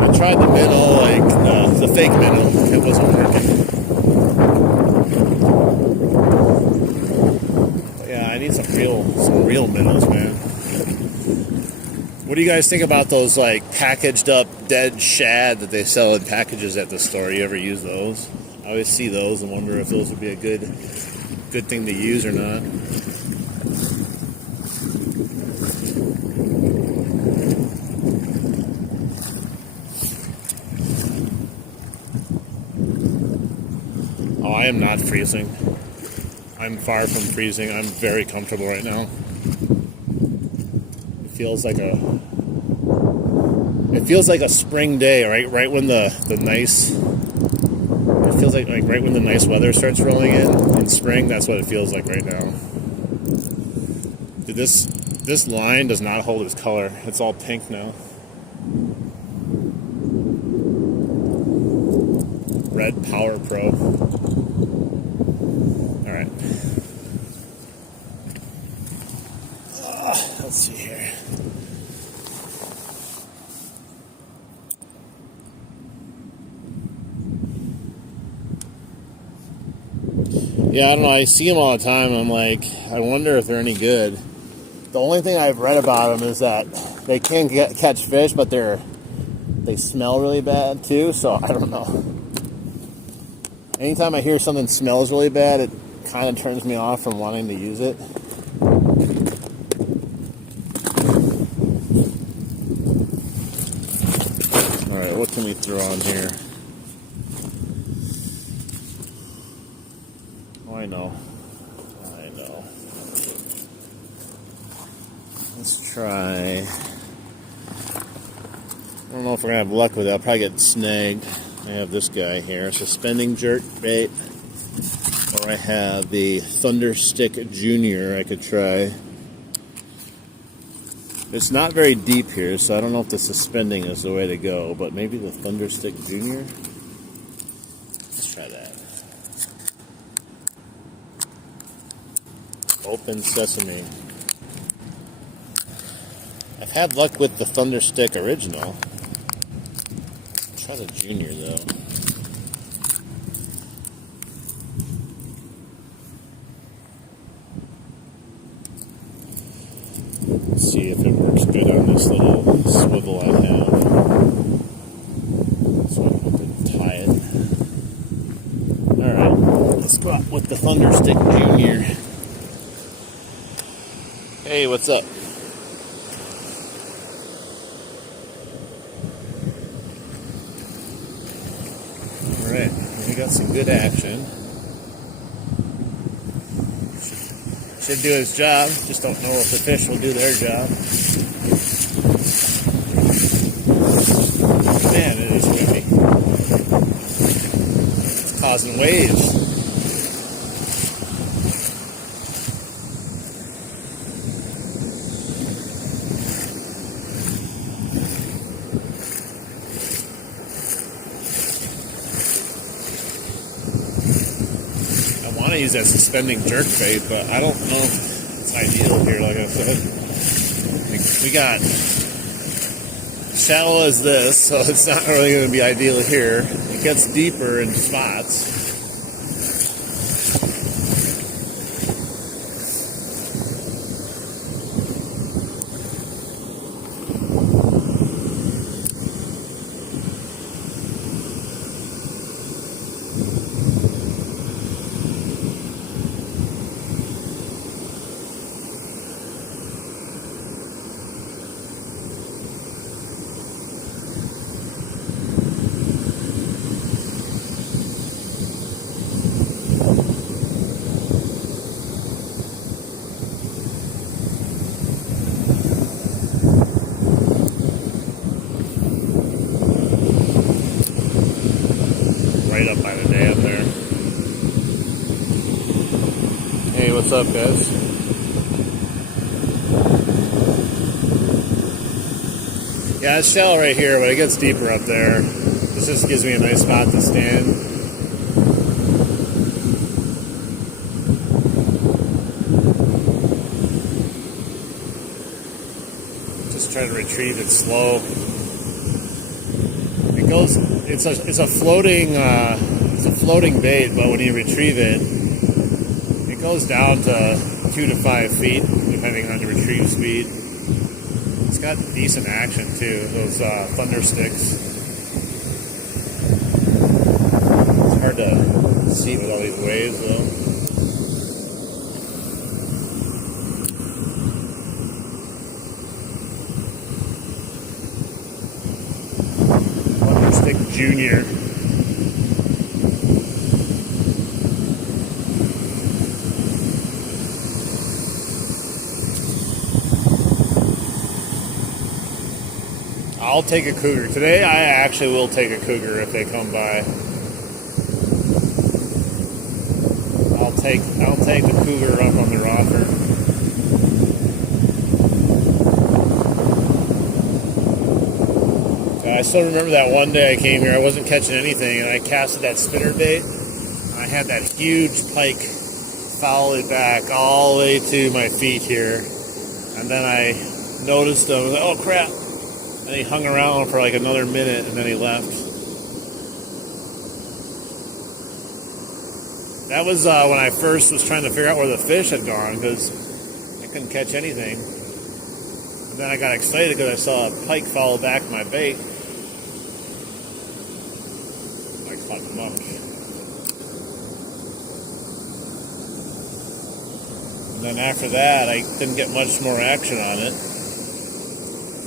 I tried the minnow, like the fake minnow. It wasn't working. I need some real minnows, man. What do you guys think about those like packaged up dead shad that they sell in packages at the store? You ever use those? I always see those and wonder if those would be a good thing to use or not. Oh, I am not freezing. I'm far from freezing. I'm very comfortable right now. It feels like a spring day, right when the nice. It feels like right when the nice weather starts rolling in spring. That's what it feels like right now. Dude, this line does not hold its color. It's all pink now. Red Power Pro. Alright. Let's see here. Yeah, I don't know. I see them all the time. I'm like, I wonder if they're any good. The only thing I've read about them is that they can catch fish, but they smell really bad too. So I don't know. Anytime I hear something smells really bad, it kind of turns me off from wanting to use it. All right, what can we throw on here? Oh, I know. Let's try. I don't know if we're gonna have luck with it. I'll probably get snagged. I have this guy here, suspending jerk bait, or I have the Thunderstick Junior. I could try. It's not very deep here, so I don't know if the suspending is the way to go, but maybe the Thunderstick Junior. Let's try that. Open sesame. I've had luck with the Thunderstick Original. Try the Junior though. Let's see if it works good on this little swivel I have. So I don't have to tie it. Alright, let's go out with the Thunderstick Junior. Hey, what's up? Alright, we got some good action. Should do his job, just don't know if the fish will do their job. Man, it is windy. It's causing waves. I use that suspending jerk bait, but I don't know if it's ideal here. Like I said, we got shallow as this, so it's not really going to be ideal here. It gets deeper in spots. Right up by the dam there. Hey, what's up, guys? Yeah, it's shallow right here, but it gets deeper up there. This just gives me a nice spot to stand. Just try to retrieve it slow. It goes. It's a floating bait, but when you retrieve it, it goes down to 2 to 5 feet, depending on the retrieve speed. It's got decent action too. Those thunder sticks. It's hard to see with all these waves, though. Junior. I'll take a cougar. Today I actually will take a cougar if they come by. I'll take the cougar up on their offer. I still remember that one day I came here, I wasn't catching anything, and I casted that spinnerbait. I had that huge pike foul it back all the way to my feet here. And then I noticed him, I was like, oh crap. And he hung around for like another minute, and then he left. That was when I first was trying to figure out where the fish had gone, because I couldn't catch anything. And then I got excited because I saw a pike follow back my bait. Much. And then after that, I didn't get much more action on it.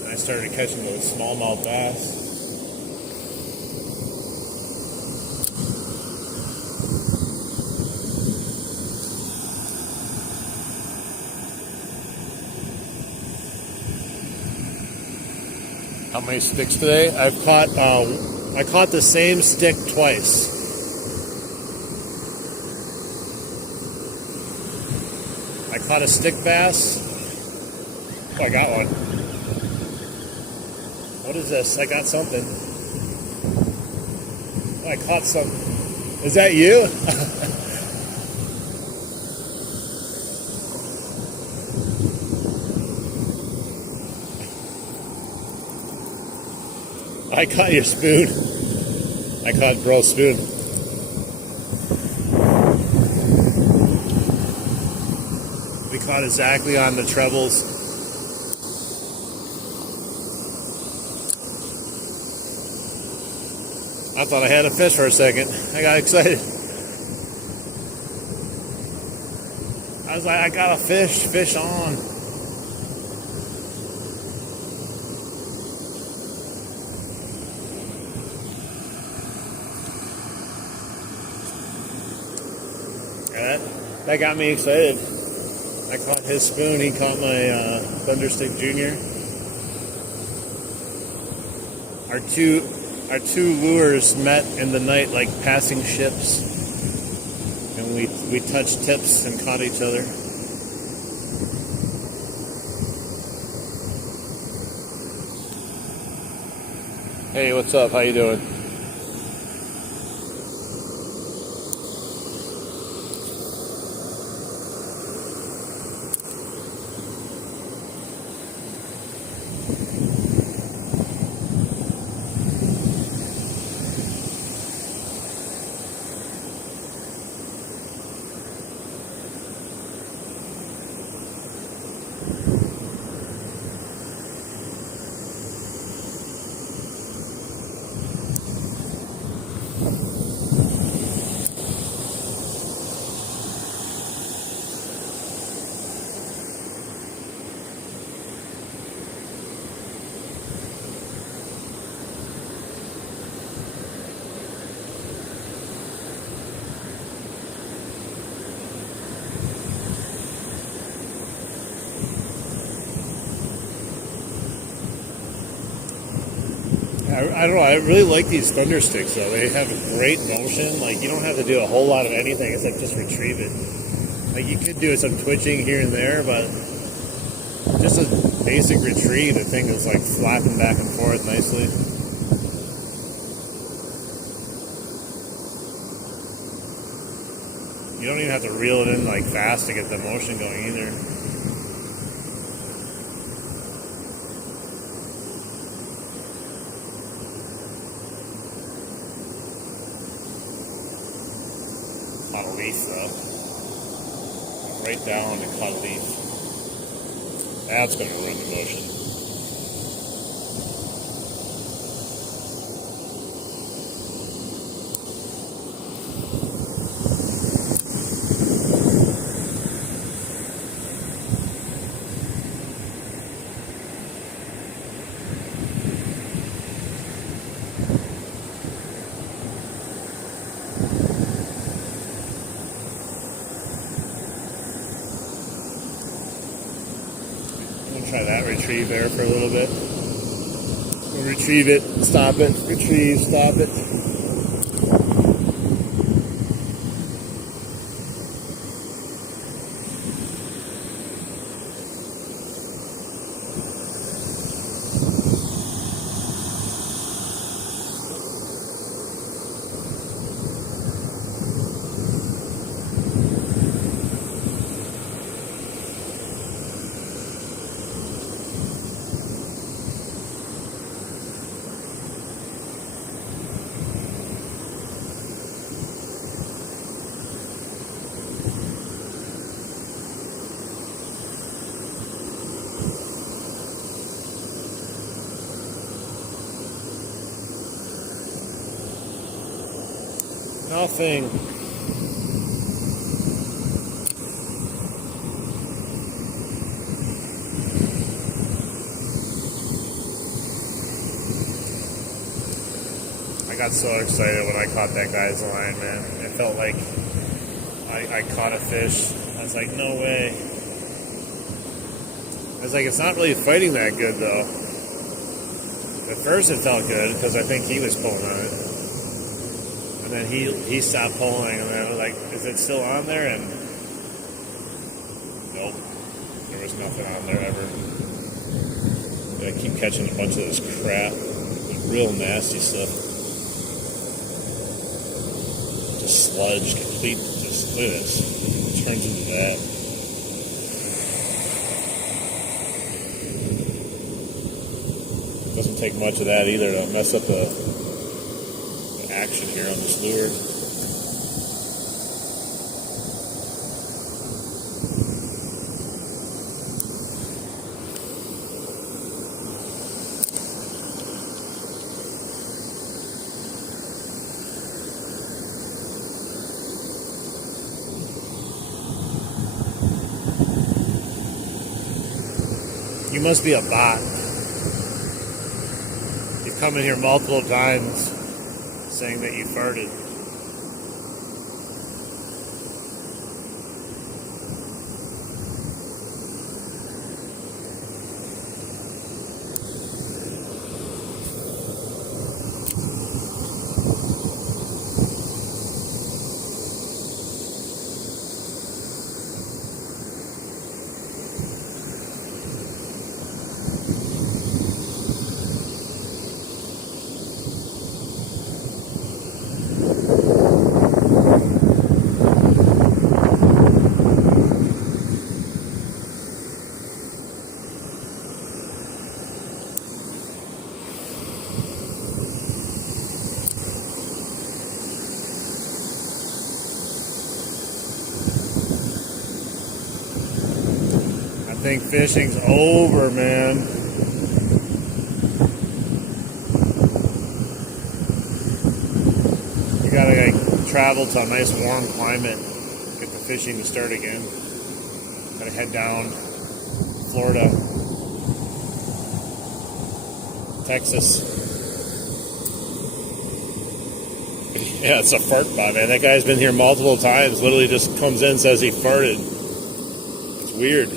And I started catching those smallmouth bass. How many sticks today? I caught the same stick twice. I caught a stick bass. Oh, I got one. What is this? I got something. Oh, I caught some. Is that you? I caught your spoon. I caught bro's spoon. We caught exactly on the trebles. I thought I had a fish for a second. I got excited. I was like, I got a fish on. Yeah, that got me excited. I caught his spoon, he caught my Thunderstick Junior. Our two lures met in the night like passing ships, and we touched tips and caught each other. Hey, what's up? How you doing? I don't know. I really like these thunder sticks, though. They have a great motion. Like, you don't have to do a whole lot of anything except just retrieve it. Like, you could do some twitching here and there, but just a basic retrieve, the thing is like flapping back and forth nicely. You don't even have to reel it in like fast to get the motion going either. Caught a leaf though. Right down and caught a leaf. That's going to ruin the motion. Try that retrieve there for a little bit. We'll retrieve it, stop it, retrieve, stop it. Nothing. I got so excited when I caught that guy's line, man. It felt like I caught a fish. I was like, no way. I was like, it's not really fighting that good, though. At first it felt good, because I think he was pulling on it. And then he stopped pulling, and then I was like, is it still on there? And nope, there was nothing on there ever. I keep catching a bunch of this crap, real nasty stuff. Just sludge, complete, just look at this. It turns into that. Doesn't take much of that either to mess up the action here on this lure. You must be a bot. You've come in here multiple times saying that you farted. I think fishing's over, man. You gotta like travel to a nice warm climate, get the fishing to start again. Gotta head down Florida, Texas. Yeah, it's a fart bot, man. That guy's been here multiple times. Literally just comes in, says he farted. It's weird.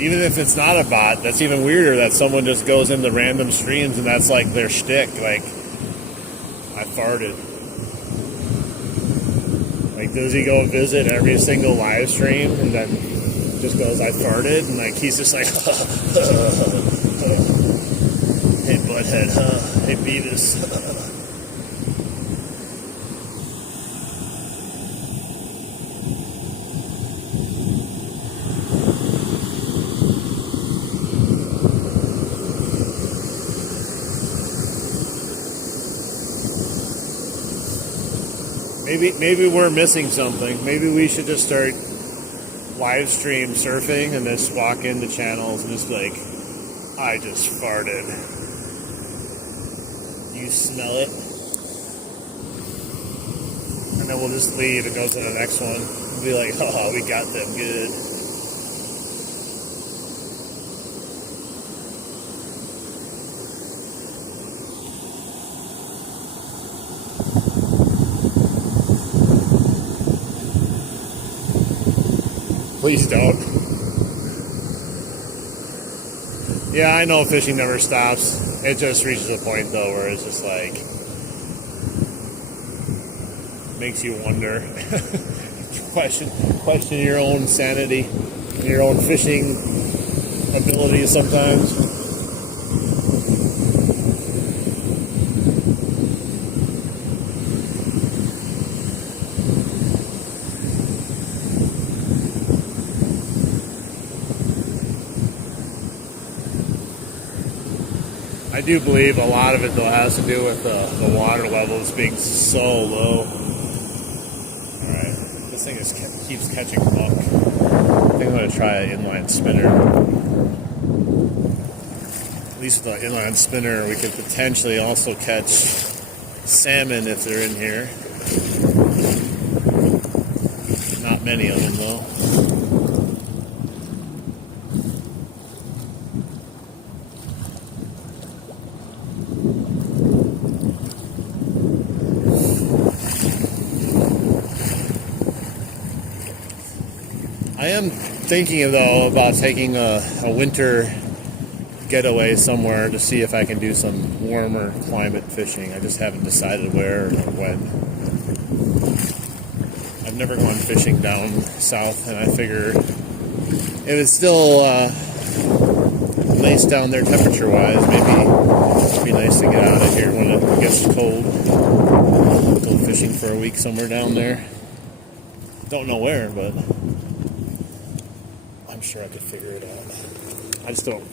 Even if it's not a bot, that's even weirder that someone just goes into random streams and that's like their shtick. Like, I farted. Like, does he go visit every single live stream and then just goes, I farted? And like, he's just like, hey, butthead, hey, Beavis. Maybe we're missing something. Maybe we should just start live stream surfing and just walk into channels and just like, I just farted. You smell it? And then we'll just leave and go to the next one. We'll be like, oh, we got them good. Please don't. Yeah, I know fishing never stops. It just reaches a point, though, where it's just like, makes you wonder. question your own sanity, your own fishing abilities sometimes. I do believe a lot of it, though, has to do with the water levels being so low. Alright, this thing keeps catching buck. I think I'm going to try an inline spinner. At least with the inline spinner, we could potentially also catch salmon if they're in here. Not many of them, though. I am thinking, though, about taking a winter getaway somewhere to see if I can do some warmer climate fishing. I just haven't decided where or when. I've never gone fishing down south, and I figure if it's still nice down there temperature-wise, maybe it'd be nice to get out of here when it gets cold. Go fishing for a week somewhere down there. Don't know where, but I'm sure I could figure it out.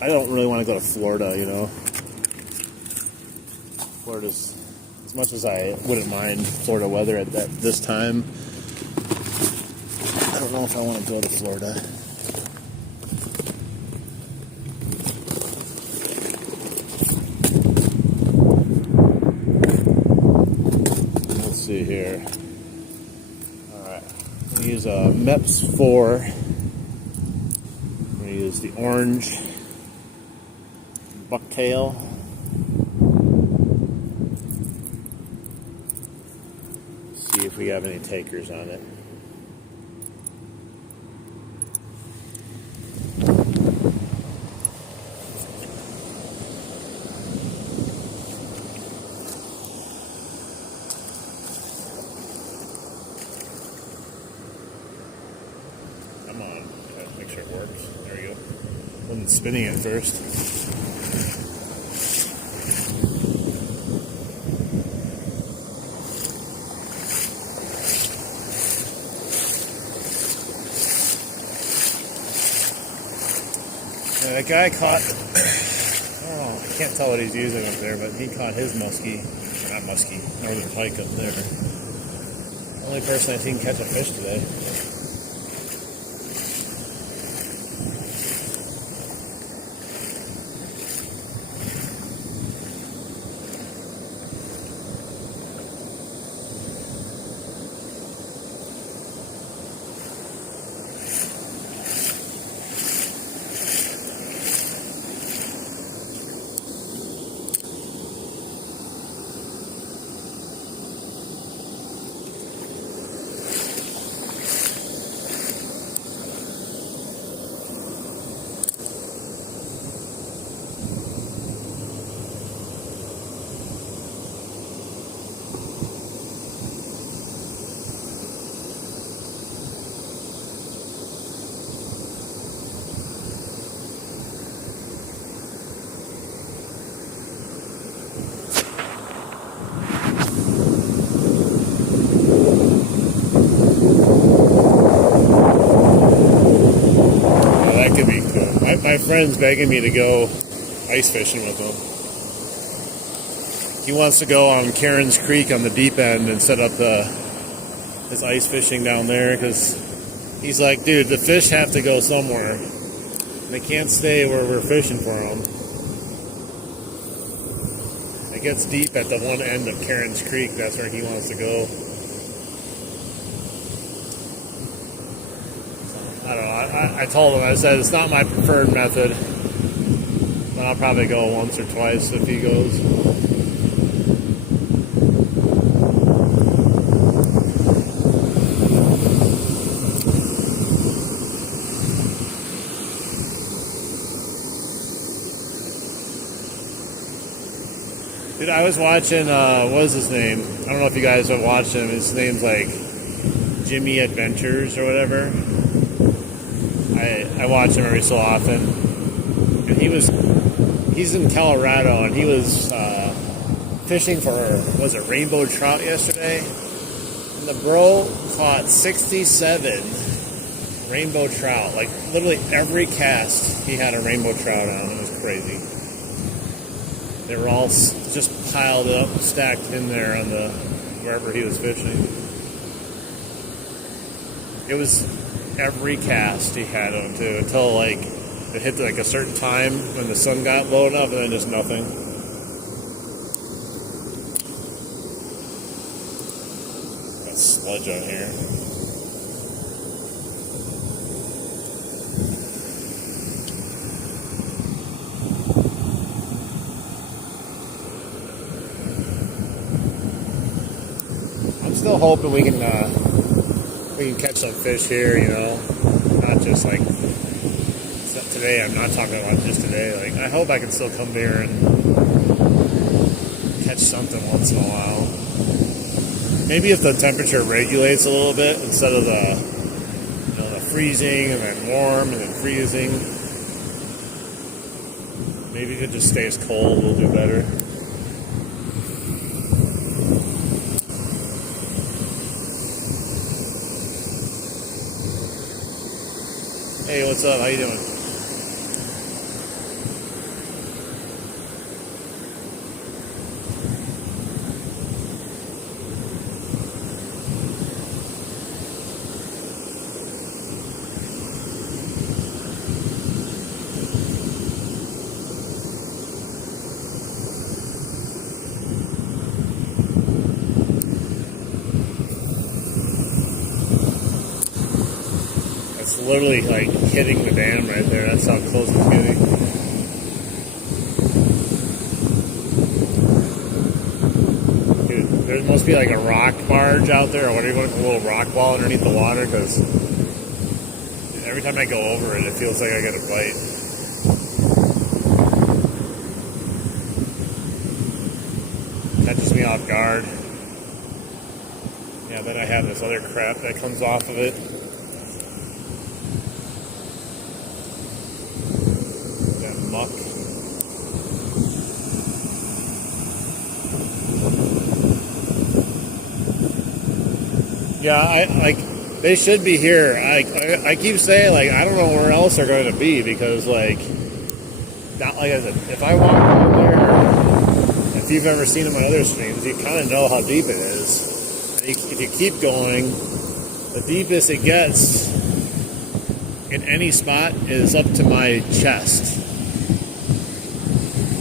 I don't really want to go to Florida, you know. Florida's, as much as I wouldn't mind Florida weather at this time, I don't know if I want to go to Florida. Let's see here. Alright, I'm going to use a MEPS 4. gonna use the orange bucktail. See if we have any takers on it. Come on, try to make sure it works. There we go. Wasn't spinning at first. That guy caught, oh, I can't tell what he's using up there, but he caught his muskie, not muskie, northern pike up there. Only person I've seen catch a fish today. My friend's begging me to go ice fishing with him. He wants to go on Karen's Creek on the deep end and set up his ice fishing down there because he's like, dude, the fish have to go somewhere. They can't stay where we're fishing for them. It gets deep at the one end of Karen's Creek. That's where he wants to go. I don't know. I told him, I said, it's not my preferred method, but I'll probably go once or twice if he goes. Dude, I was watching, what is his name? I don't know if you guys have watched him. His name's like Jimmy Adventures or whatever. I watch him every so often, and he's in Colorado, and he was fishing for, was it rainbow trout yesterday? And the bro caught 67 rainbow trout. Like literally every cast he had a rainbow trout on. It was crazy. They were all just piled up, stacked in there on the wherever he was fishing. It was every cast he had on too, until like it hit like a certain time when the sun got low enough, and then just nothing. Got sludge on here. I'm still hoping we can catch some fish here, you know, not just like today. I'm not talking about just today. Like, I hope I can still come here and catch something once in a while. Maybe if the temperature regulates a little bit instead of the freezing and then warm and then freezing. Maybe if it just stays cold, we'll do better. Hey, what's up? How you doing? literally like hitting the dam right there. That's how close it's getting. Dude, there must be like a rock barge out there, or whatever you want, a little rock wall underneath the water, because every time I go over it, it feels like I get a bite. Catches me off guard. Yeah, then I have this other crap that comes off of it. That muck. Yeah, I like. They should be here. I keep saying, like, I don't know where else they're going to be, because, like, not like I said, if I walk over there, if you've ever seen them on other streams, you kind of know how deep it is. And if you keep going, the deepest it gets in any spot is up to my chest.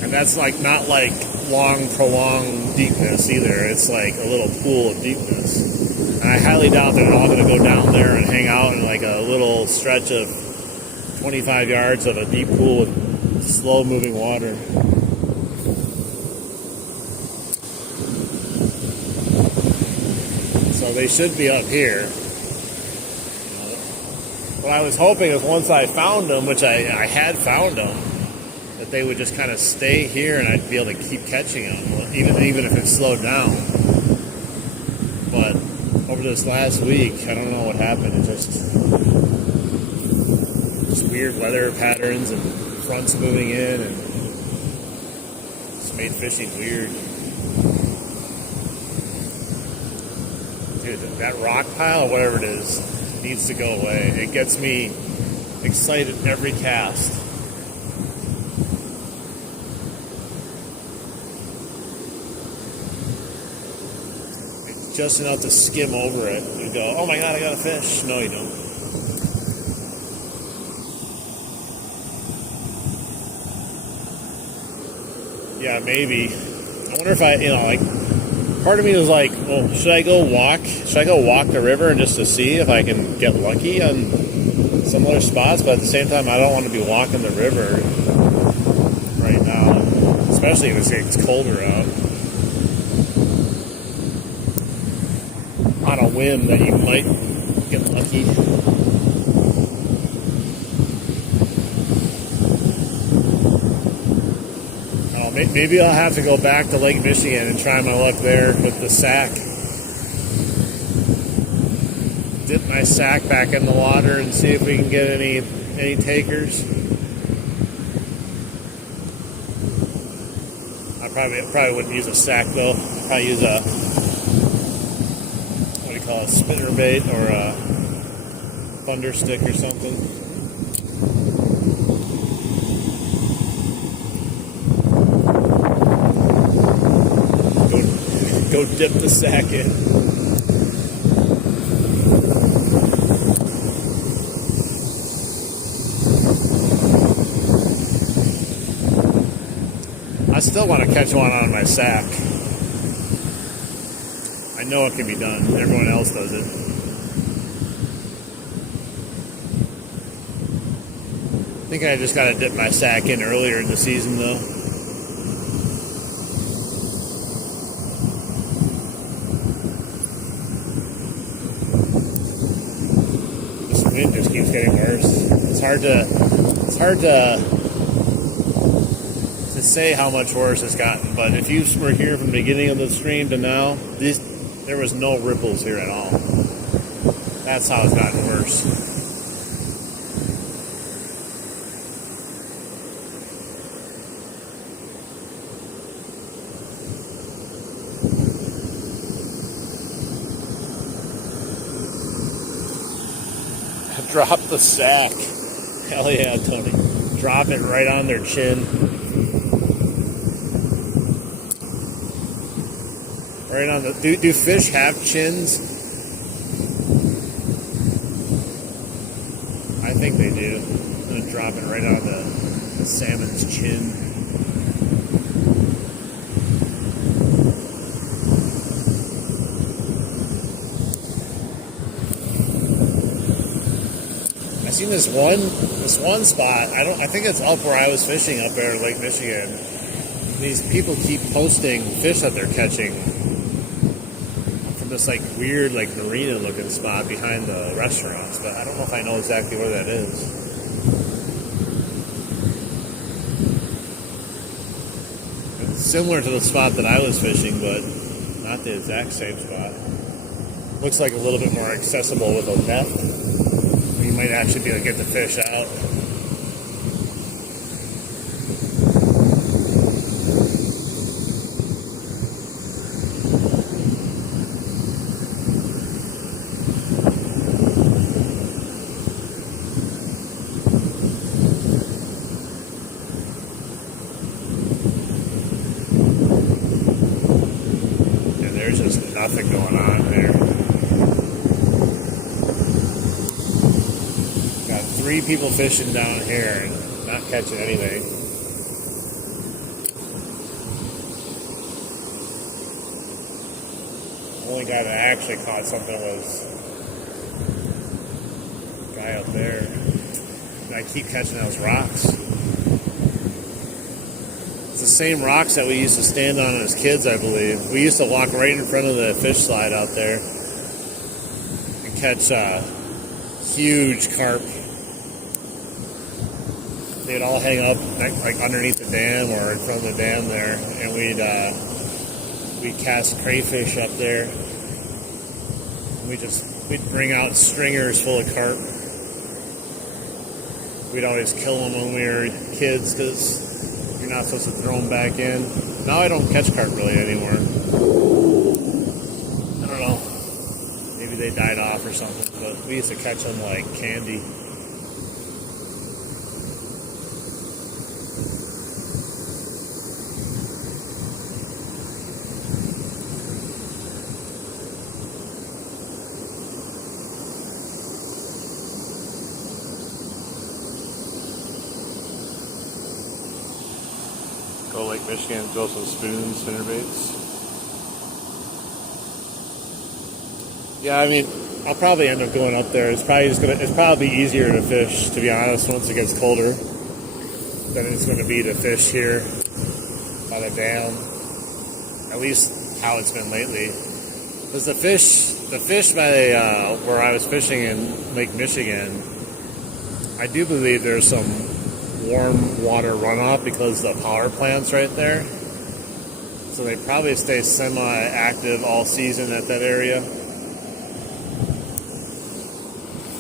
And that's like not like long, prolonged deepness either. It's like a little pool of deepness. And I highly doubt they're all going to go down there and hang out in like a little stretch of 25 yards of a deep pool with slow moving water. So they should be up here. What I was hoping is once I found them, which I had found them, that they would just kind of stay here and I'd be able to keep catching them, even if it slowed down. But over this last week, I don't know what happened. It just weird weather patterns and fronts moving in, and just made fishing weird. Dude, that rock pile, or whatever it is, needs to go away. It gets me excited every cast. It's just enough to skim over it and go, oh my god, I got a fish. No, you don't. Yeah, maybe. I wonder if part of me was like, well, should I go walk the river and just to see if I can get lucky on some other spots? But at the same time, I don't want to be walking the river right now, especially if it's colder out. On a whim that you might get lucky. Maybe I'll have to go back to Lake Michigan and try my luck there with the sack. Dip my sack back in the water and see if we can get any takers. I probably wouldn't use a sack though. I'd probably use a spinner bait or a thunder stick or something. Go dip the sack in. I still want to catch one on my sack. I know it can be done. Everyone else does it. I think I just got to dip my sack in earlier in the season, though. This wind just keeps getting worse. It's hard to say how much worse it's gotten. But if you were here from the beginning of the stream to now, there was no ripples here at all. That's how it's gotten worse. Drop the sack. Hell yeah, Tony. Drop it right on their chin. Right on the. Do fish have chins? I think they do. I'm gonna drop it right on the salmon's chin. I seen this one spot. I think it's up where I was fishing up there in Lake Michigan. These people keep posting fish that they're catching from this like weird like marina looking spot behind the restaurants, but I don't know if I know exactly where that is. It's similar to the spot that I was fishing, but not the exact same spot. Looks like a little bit more accessible with a net. You might actually be able to get the fish out. And there's just nothing going on there. Got 3 people fishing down here and not catching anything. The only guy that actually caught something was the guy up there. And I keep catching those rocks. It's the same rocks that we used to stand on as kids, I believe. We used to walk right in front of the fish slide out there and catch huge carp. They'd all hang up like underneath the dam or in front of the dam there, and we'd cast crayfish up there. We'd bring out stringers full of carp. We'd always kill them when we were kids because you're not supposed to throw them back in. Now I don't catch carp really anymore. I don't know. Maybe they died off or something, but we used to catch them like candy. Go Lake Michigan, throw some spoons, spinnerbaits. Yeah, I mean, I'll probably end up going up there. It's probably easier to fish, to be honest, once it gets colder than it's going to be to fish here by the dam. At least how it's been lately. Because the fish by where I was fishing in Lake Michigan, I do believe there's some warm water runoff because the power plant's right there. So they probably stay semi-active all season at that area.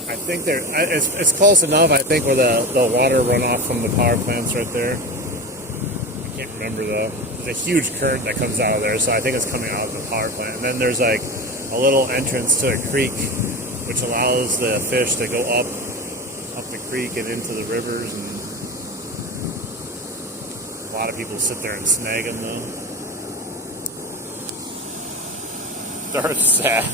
I think it's close enough, I think, where the water runoff from the power plant's right there. I can't remember though. There's a huge current that comes out of there, so I think it's coming out of the power plant. And then there's like a little entrance to a creek, which allows the fish to go up the creek and into the rivers, and a lot of people sit there and snag them, though. Darth Sack.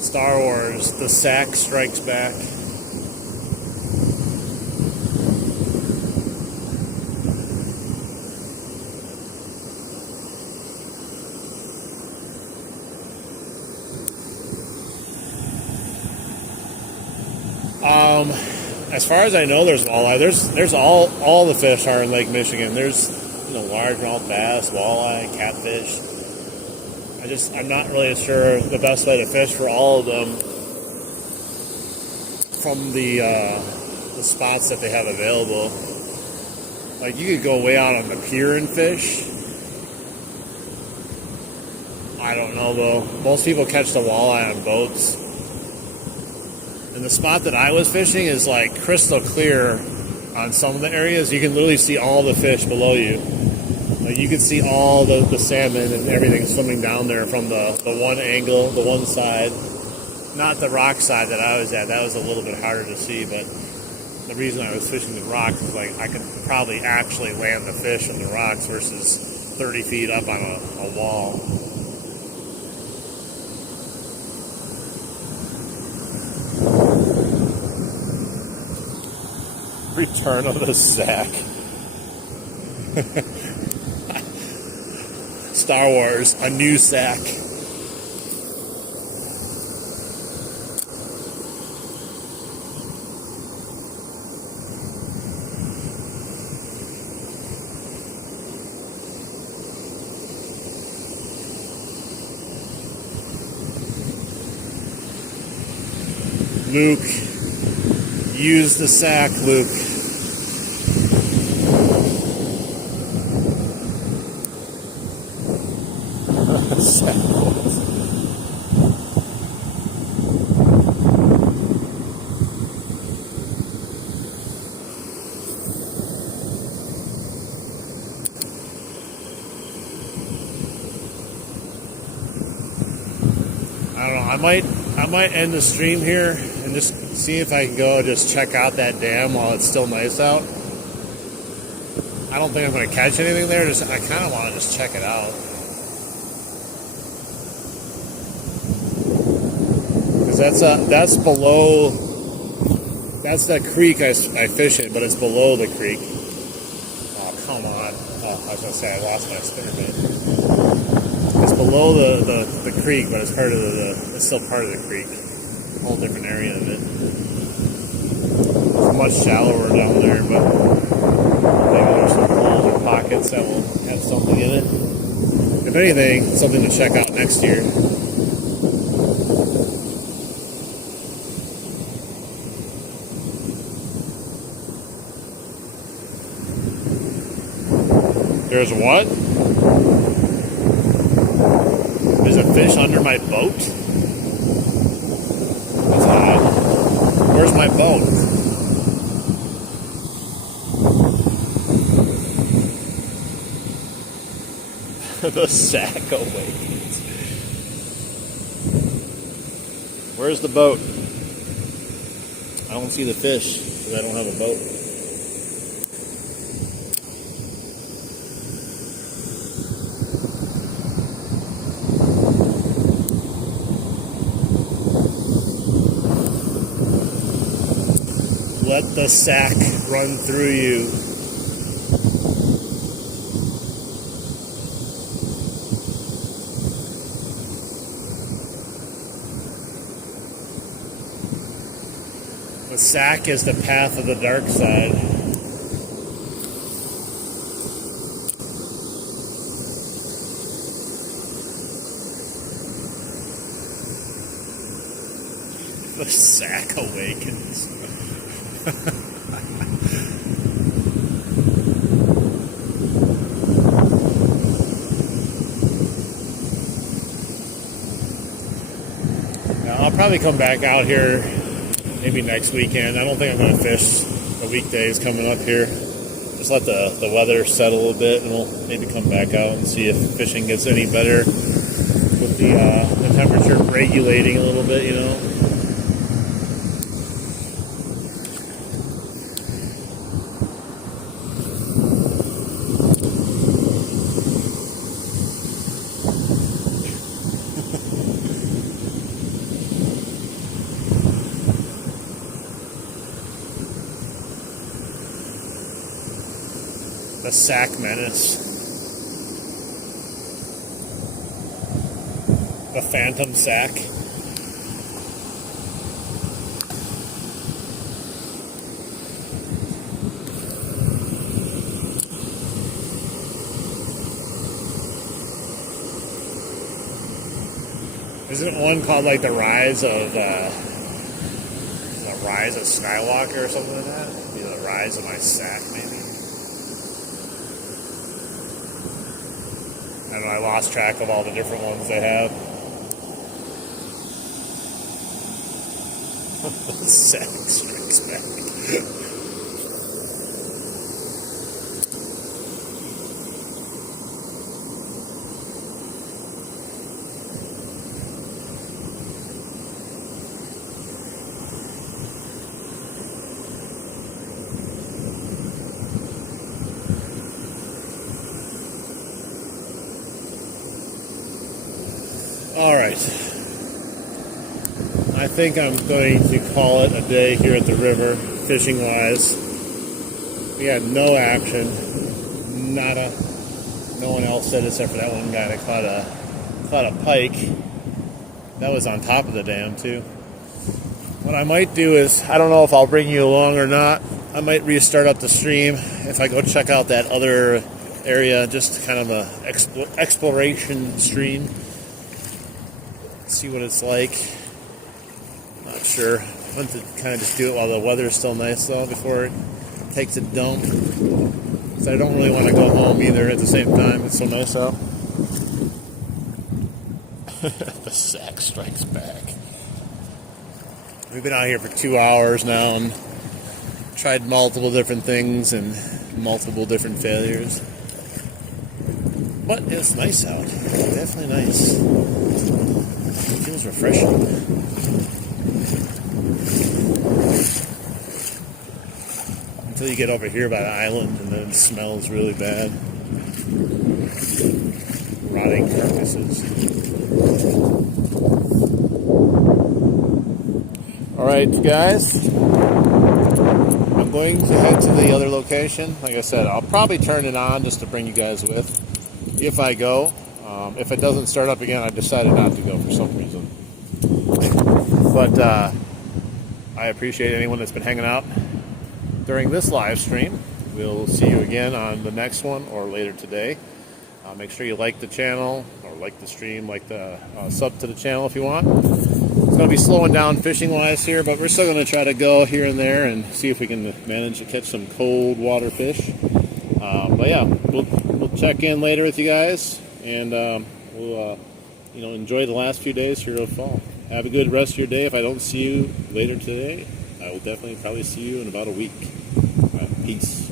Star Wars, the Sack Strikes Back. As far as I know, there's walleye. There's all the fish are in Lake Michigan. There's largemouth bass, walleye, catfish. I'm not really sure the best way to fish for all of them from the spots that they have available. Like you could go way out on the pier and fish. I don't know though. Most people catch the walleye on boats. And the spot that I was fishing is like crystal clear on some of the areas. You can literally see all the fish below you. Like you can see all the salmon and everything swimming down there from the one angle, the one side. Not the rock side that I was at. That was a little bit harder to see, but the reason I was fishing the rocks is like I could probably actually land the fish in the rocks versus 30 feet up on a wall. Return of the Sack. Star Wars, a new sack. Luke, use the sack, Luke. I don't know. I might end the stream here and just see if I can go just check out that dam while it's still nice out. I don't think I'm going to catch anything there. I kind of want to just check it out. Because that's below. That's the creek I fish in, but it's below the creek. Oh, come on. Oh, I was going to say I lost my spinnerbait. It's below the creek, but it's it's still part of the creek. A whole different area of it. It's much shallower down there, but maybe there's some holes or pockets that will have something in it. If anything, something to check out next year. There's what? There's a fish under my boat? That's odd. Where's my boat? The sack awakens. Where's the boat? I don't see the fish because I don't have a boat. Let the sack run through you. The sack is the path of the dark side. The sack awakens. Now, I'll probably come back out here maybe next weekend. I don't think I'm going to fish the weekdays coming up here. Just let the weather settle a little bit, and we'll maybe come back out and see if fishing gets any better with the temperature regulating a little bit, you know. The sack menace. The phantom sack. Isn't one called like the Rise of Skywalker or something like that? Maybe the Rise of my sack, maybe. I don't know, I lost track of all the different ones they have. The sack strikes back. All right. I think I'm going to call it a day here at the river, fishing-wise. We had no action, nada. No one else said except for that one guy that caught a pike. That was on top of the dam too. What I might do is, I don't know if I'll bring you along or not. I might restart up the stream if I go check out that other area, just kind of a exploration stream. See what it's like. Not sure. I want to kind of just do it while the weather's still nice though, before it takes a dump. So I don't really want to go home either at the same time. It's so nice out. The sack strikes back. We've been out here for 2 hours now and tried multiple different things and multiple different failures. But it's nice out. Definitely nice. It feels refreshing. Until you get over here by the island and then it smells really bad. Rotting carcasses. Alright guys, I'm going to head to the other location. Like I said, I'll probably turn it on just to bring you guys with if I go. If it doesn't start up again, I decided not to go for some reason. But I appreciate anyone that's been hanging out during this live stream. We'll see you again on the next one or later today. Make sure you like the channel or like the stream, like the sub to the channel if you want. It's going to be slowing down fishing wise here, but we're still going to try to go here and there and see if we can manage to catch some cold water fish. But yeah, we'll check in later with you guys, and we'll enjoy the last few days here of fall. Have a good rest of your day. If I don't see you later today, I will definitely probably see you in about a week. Peace.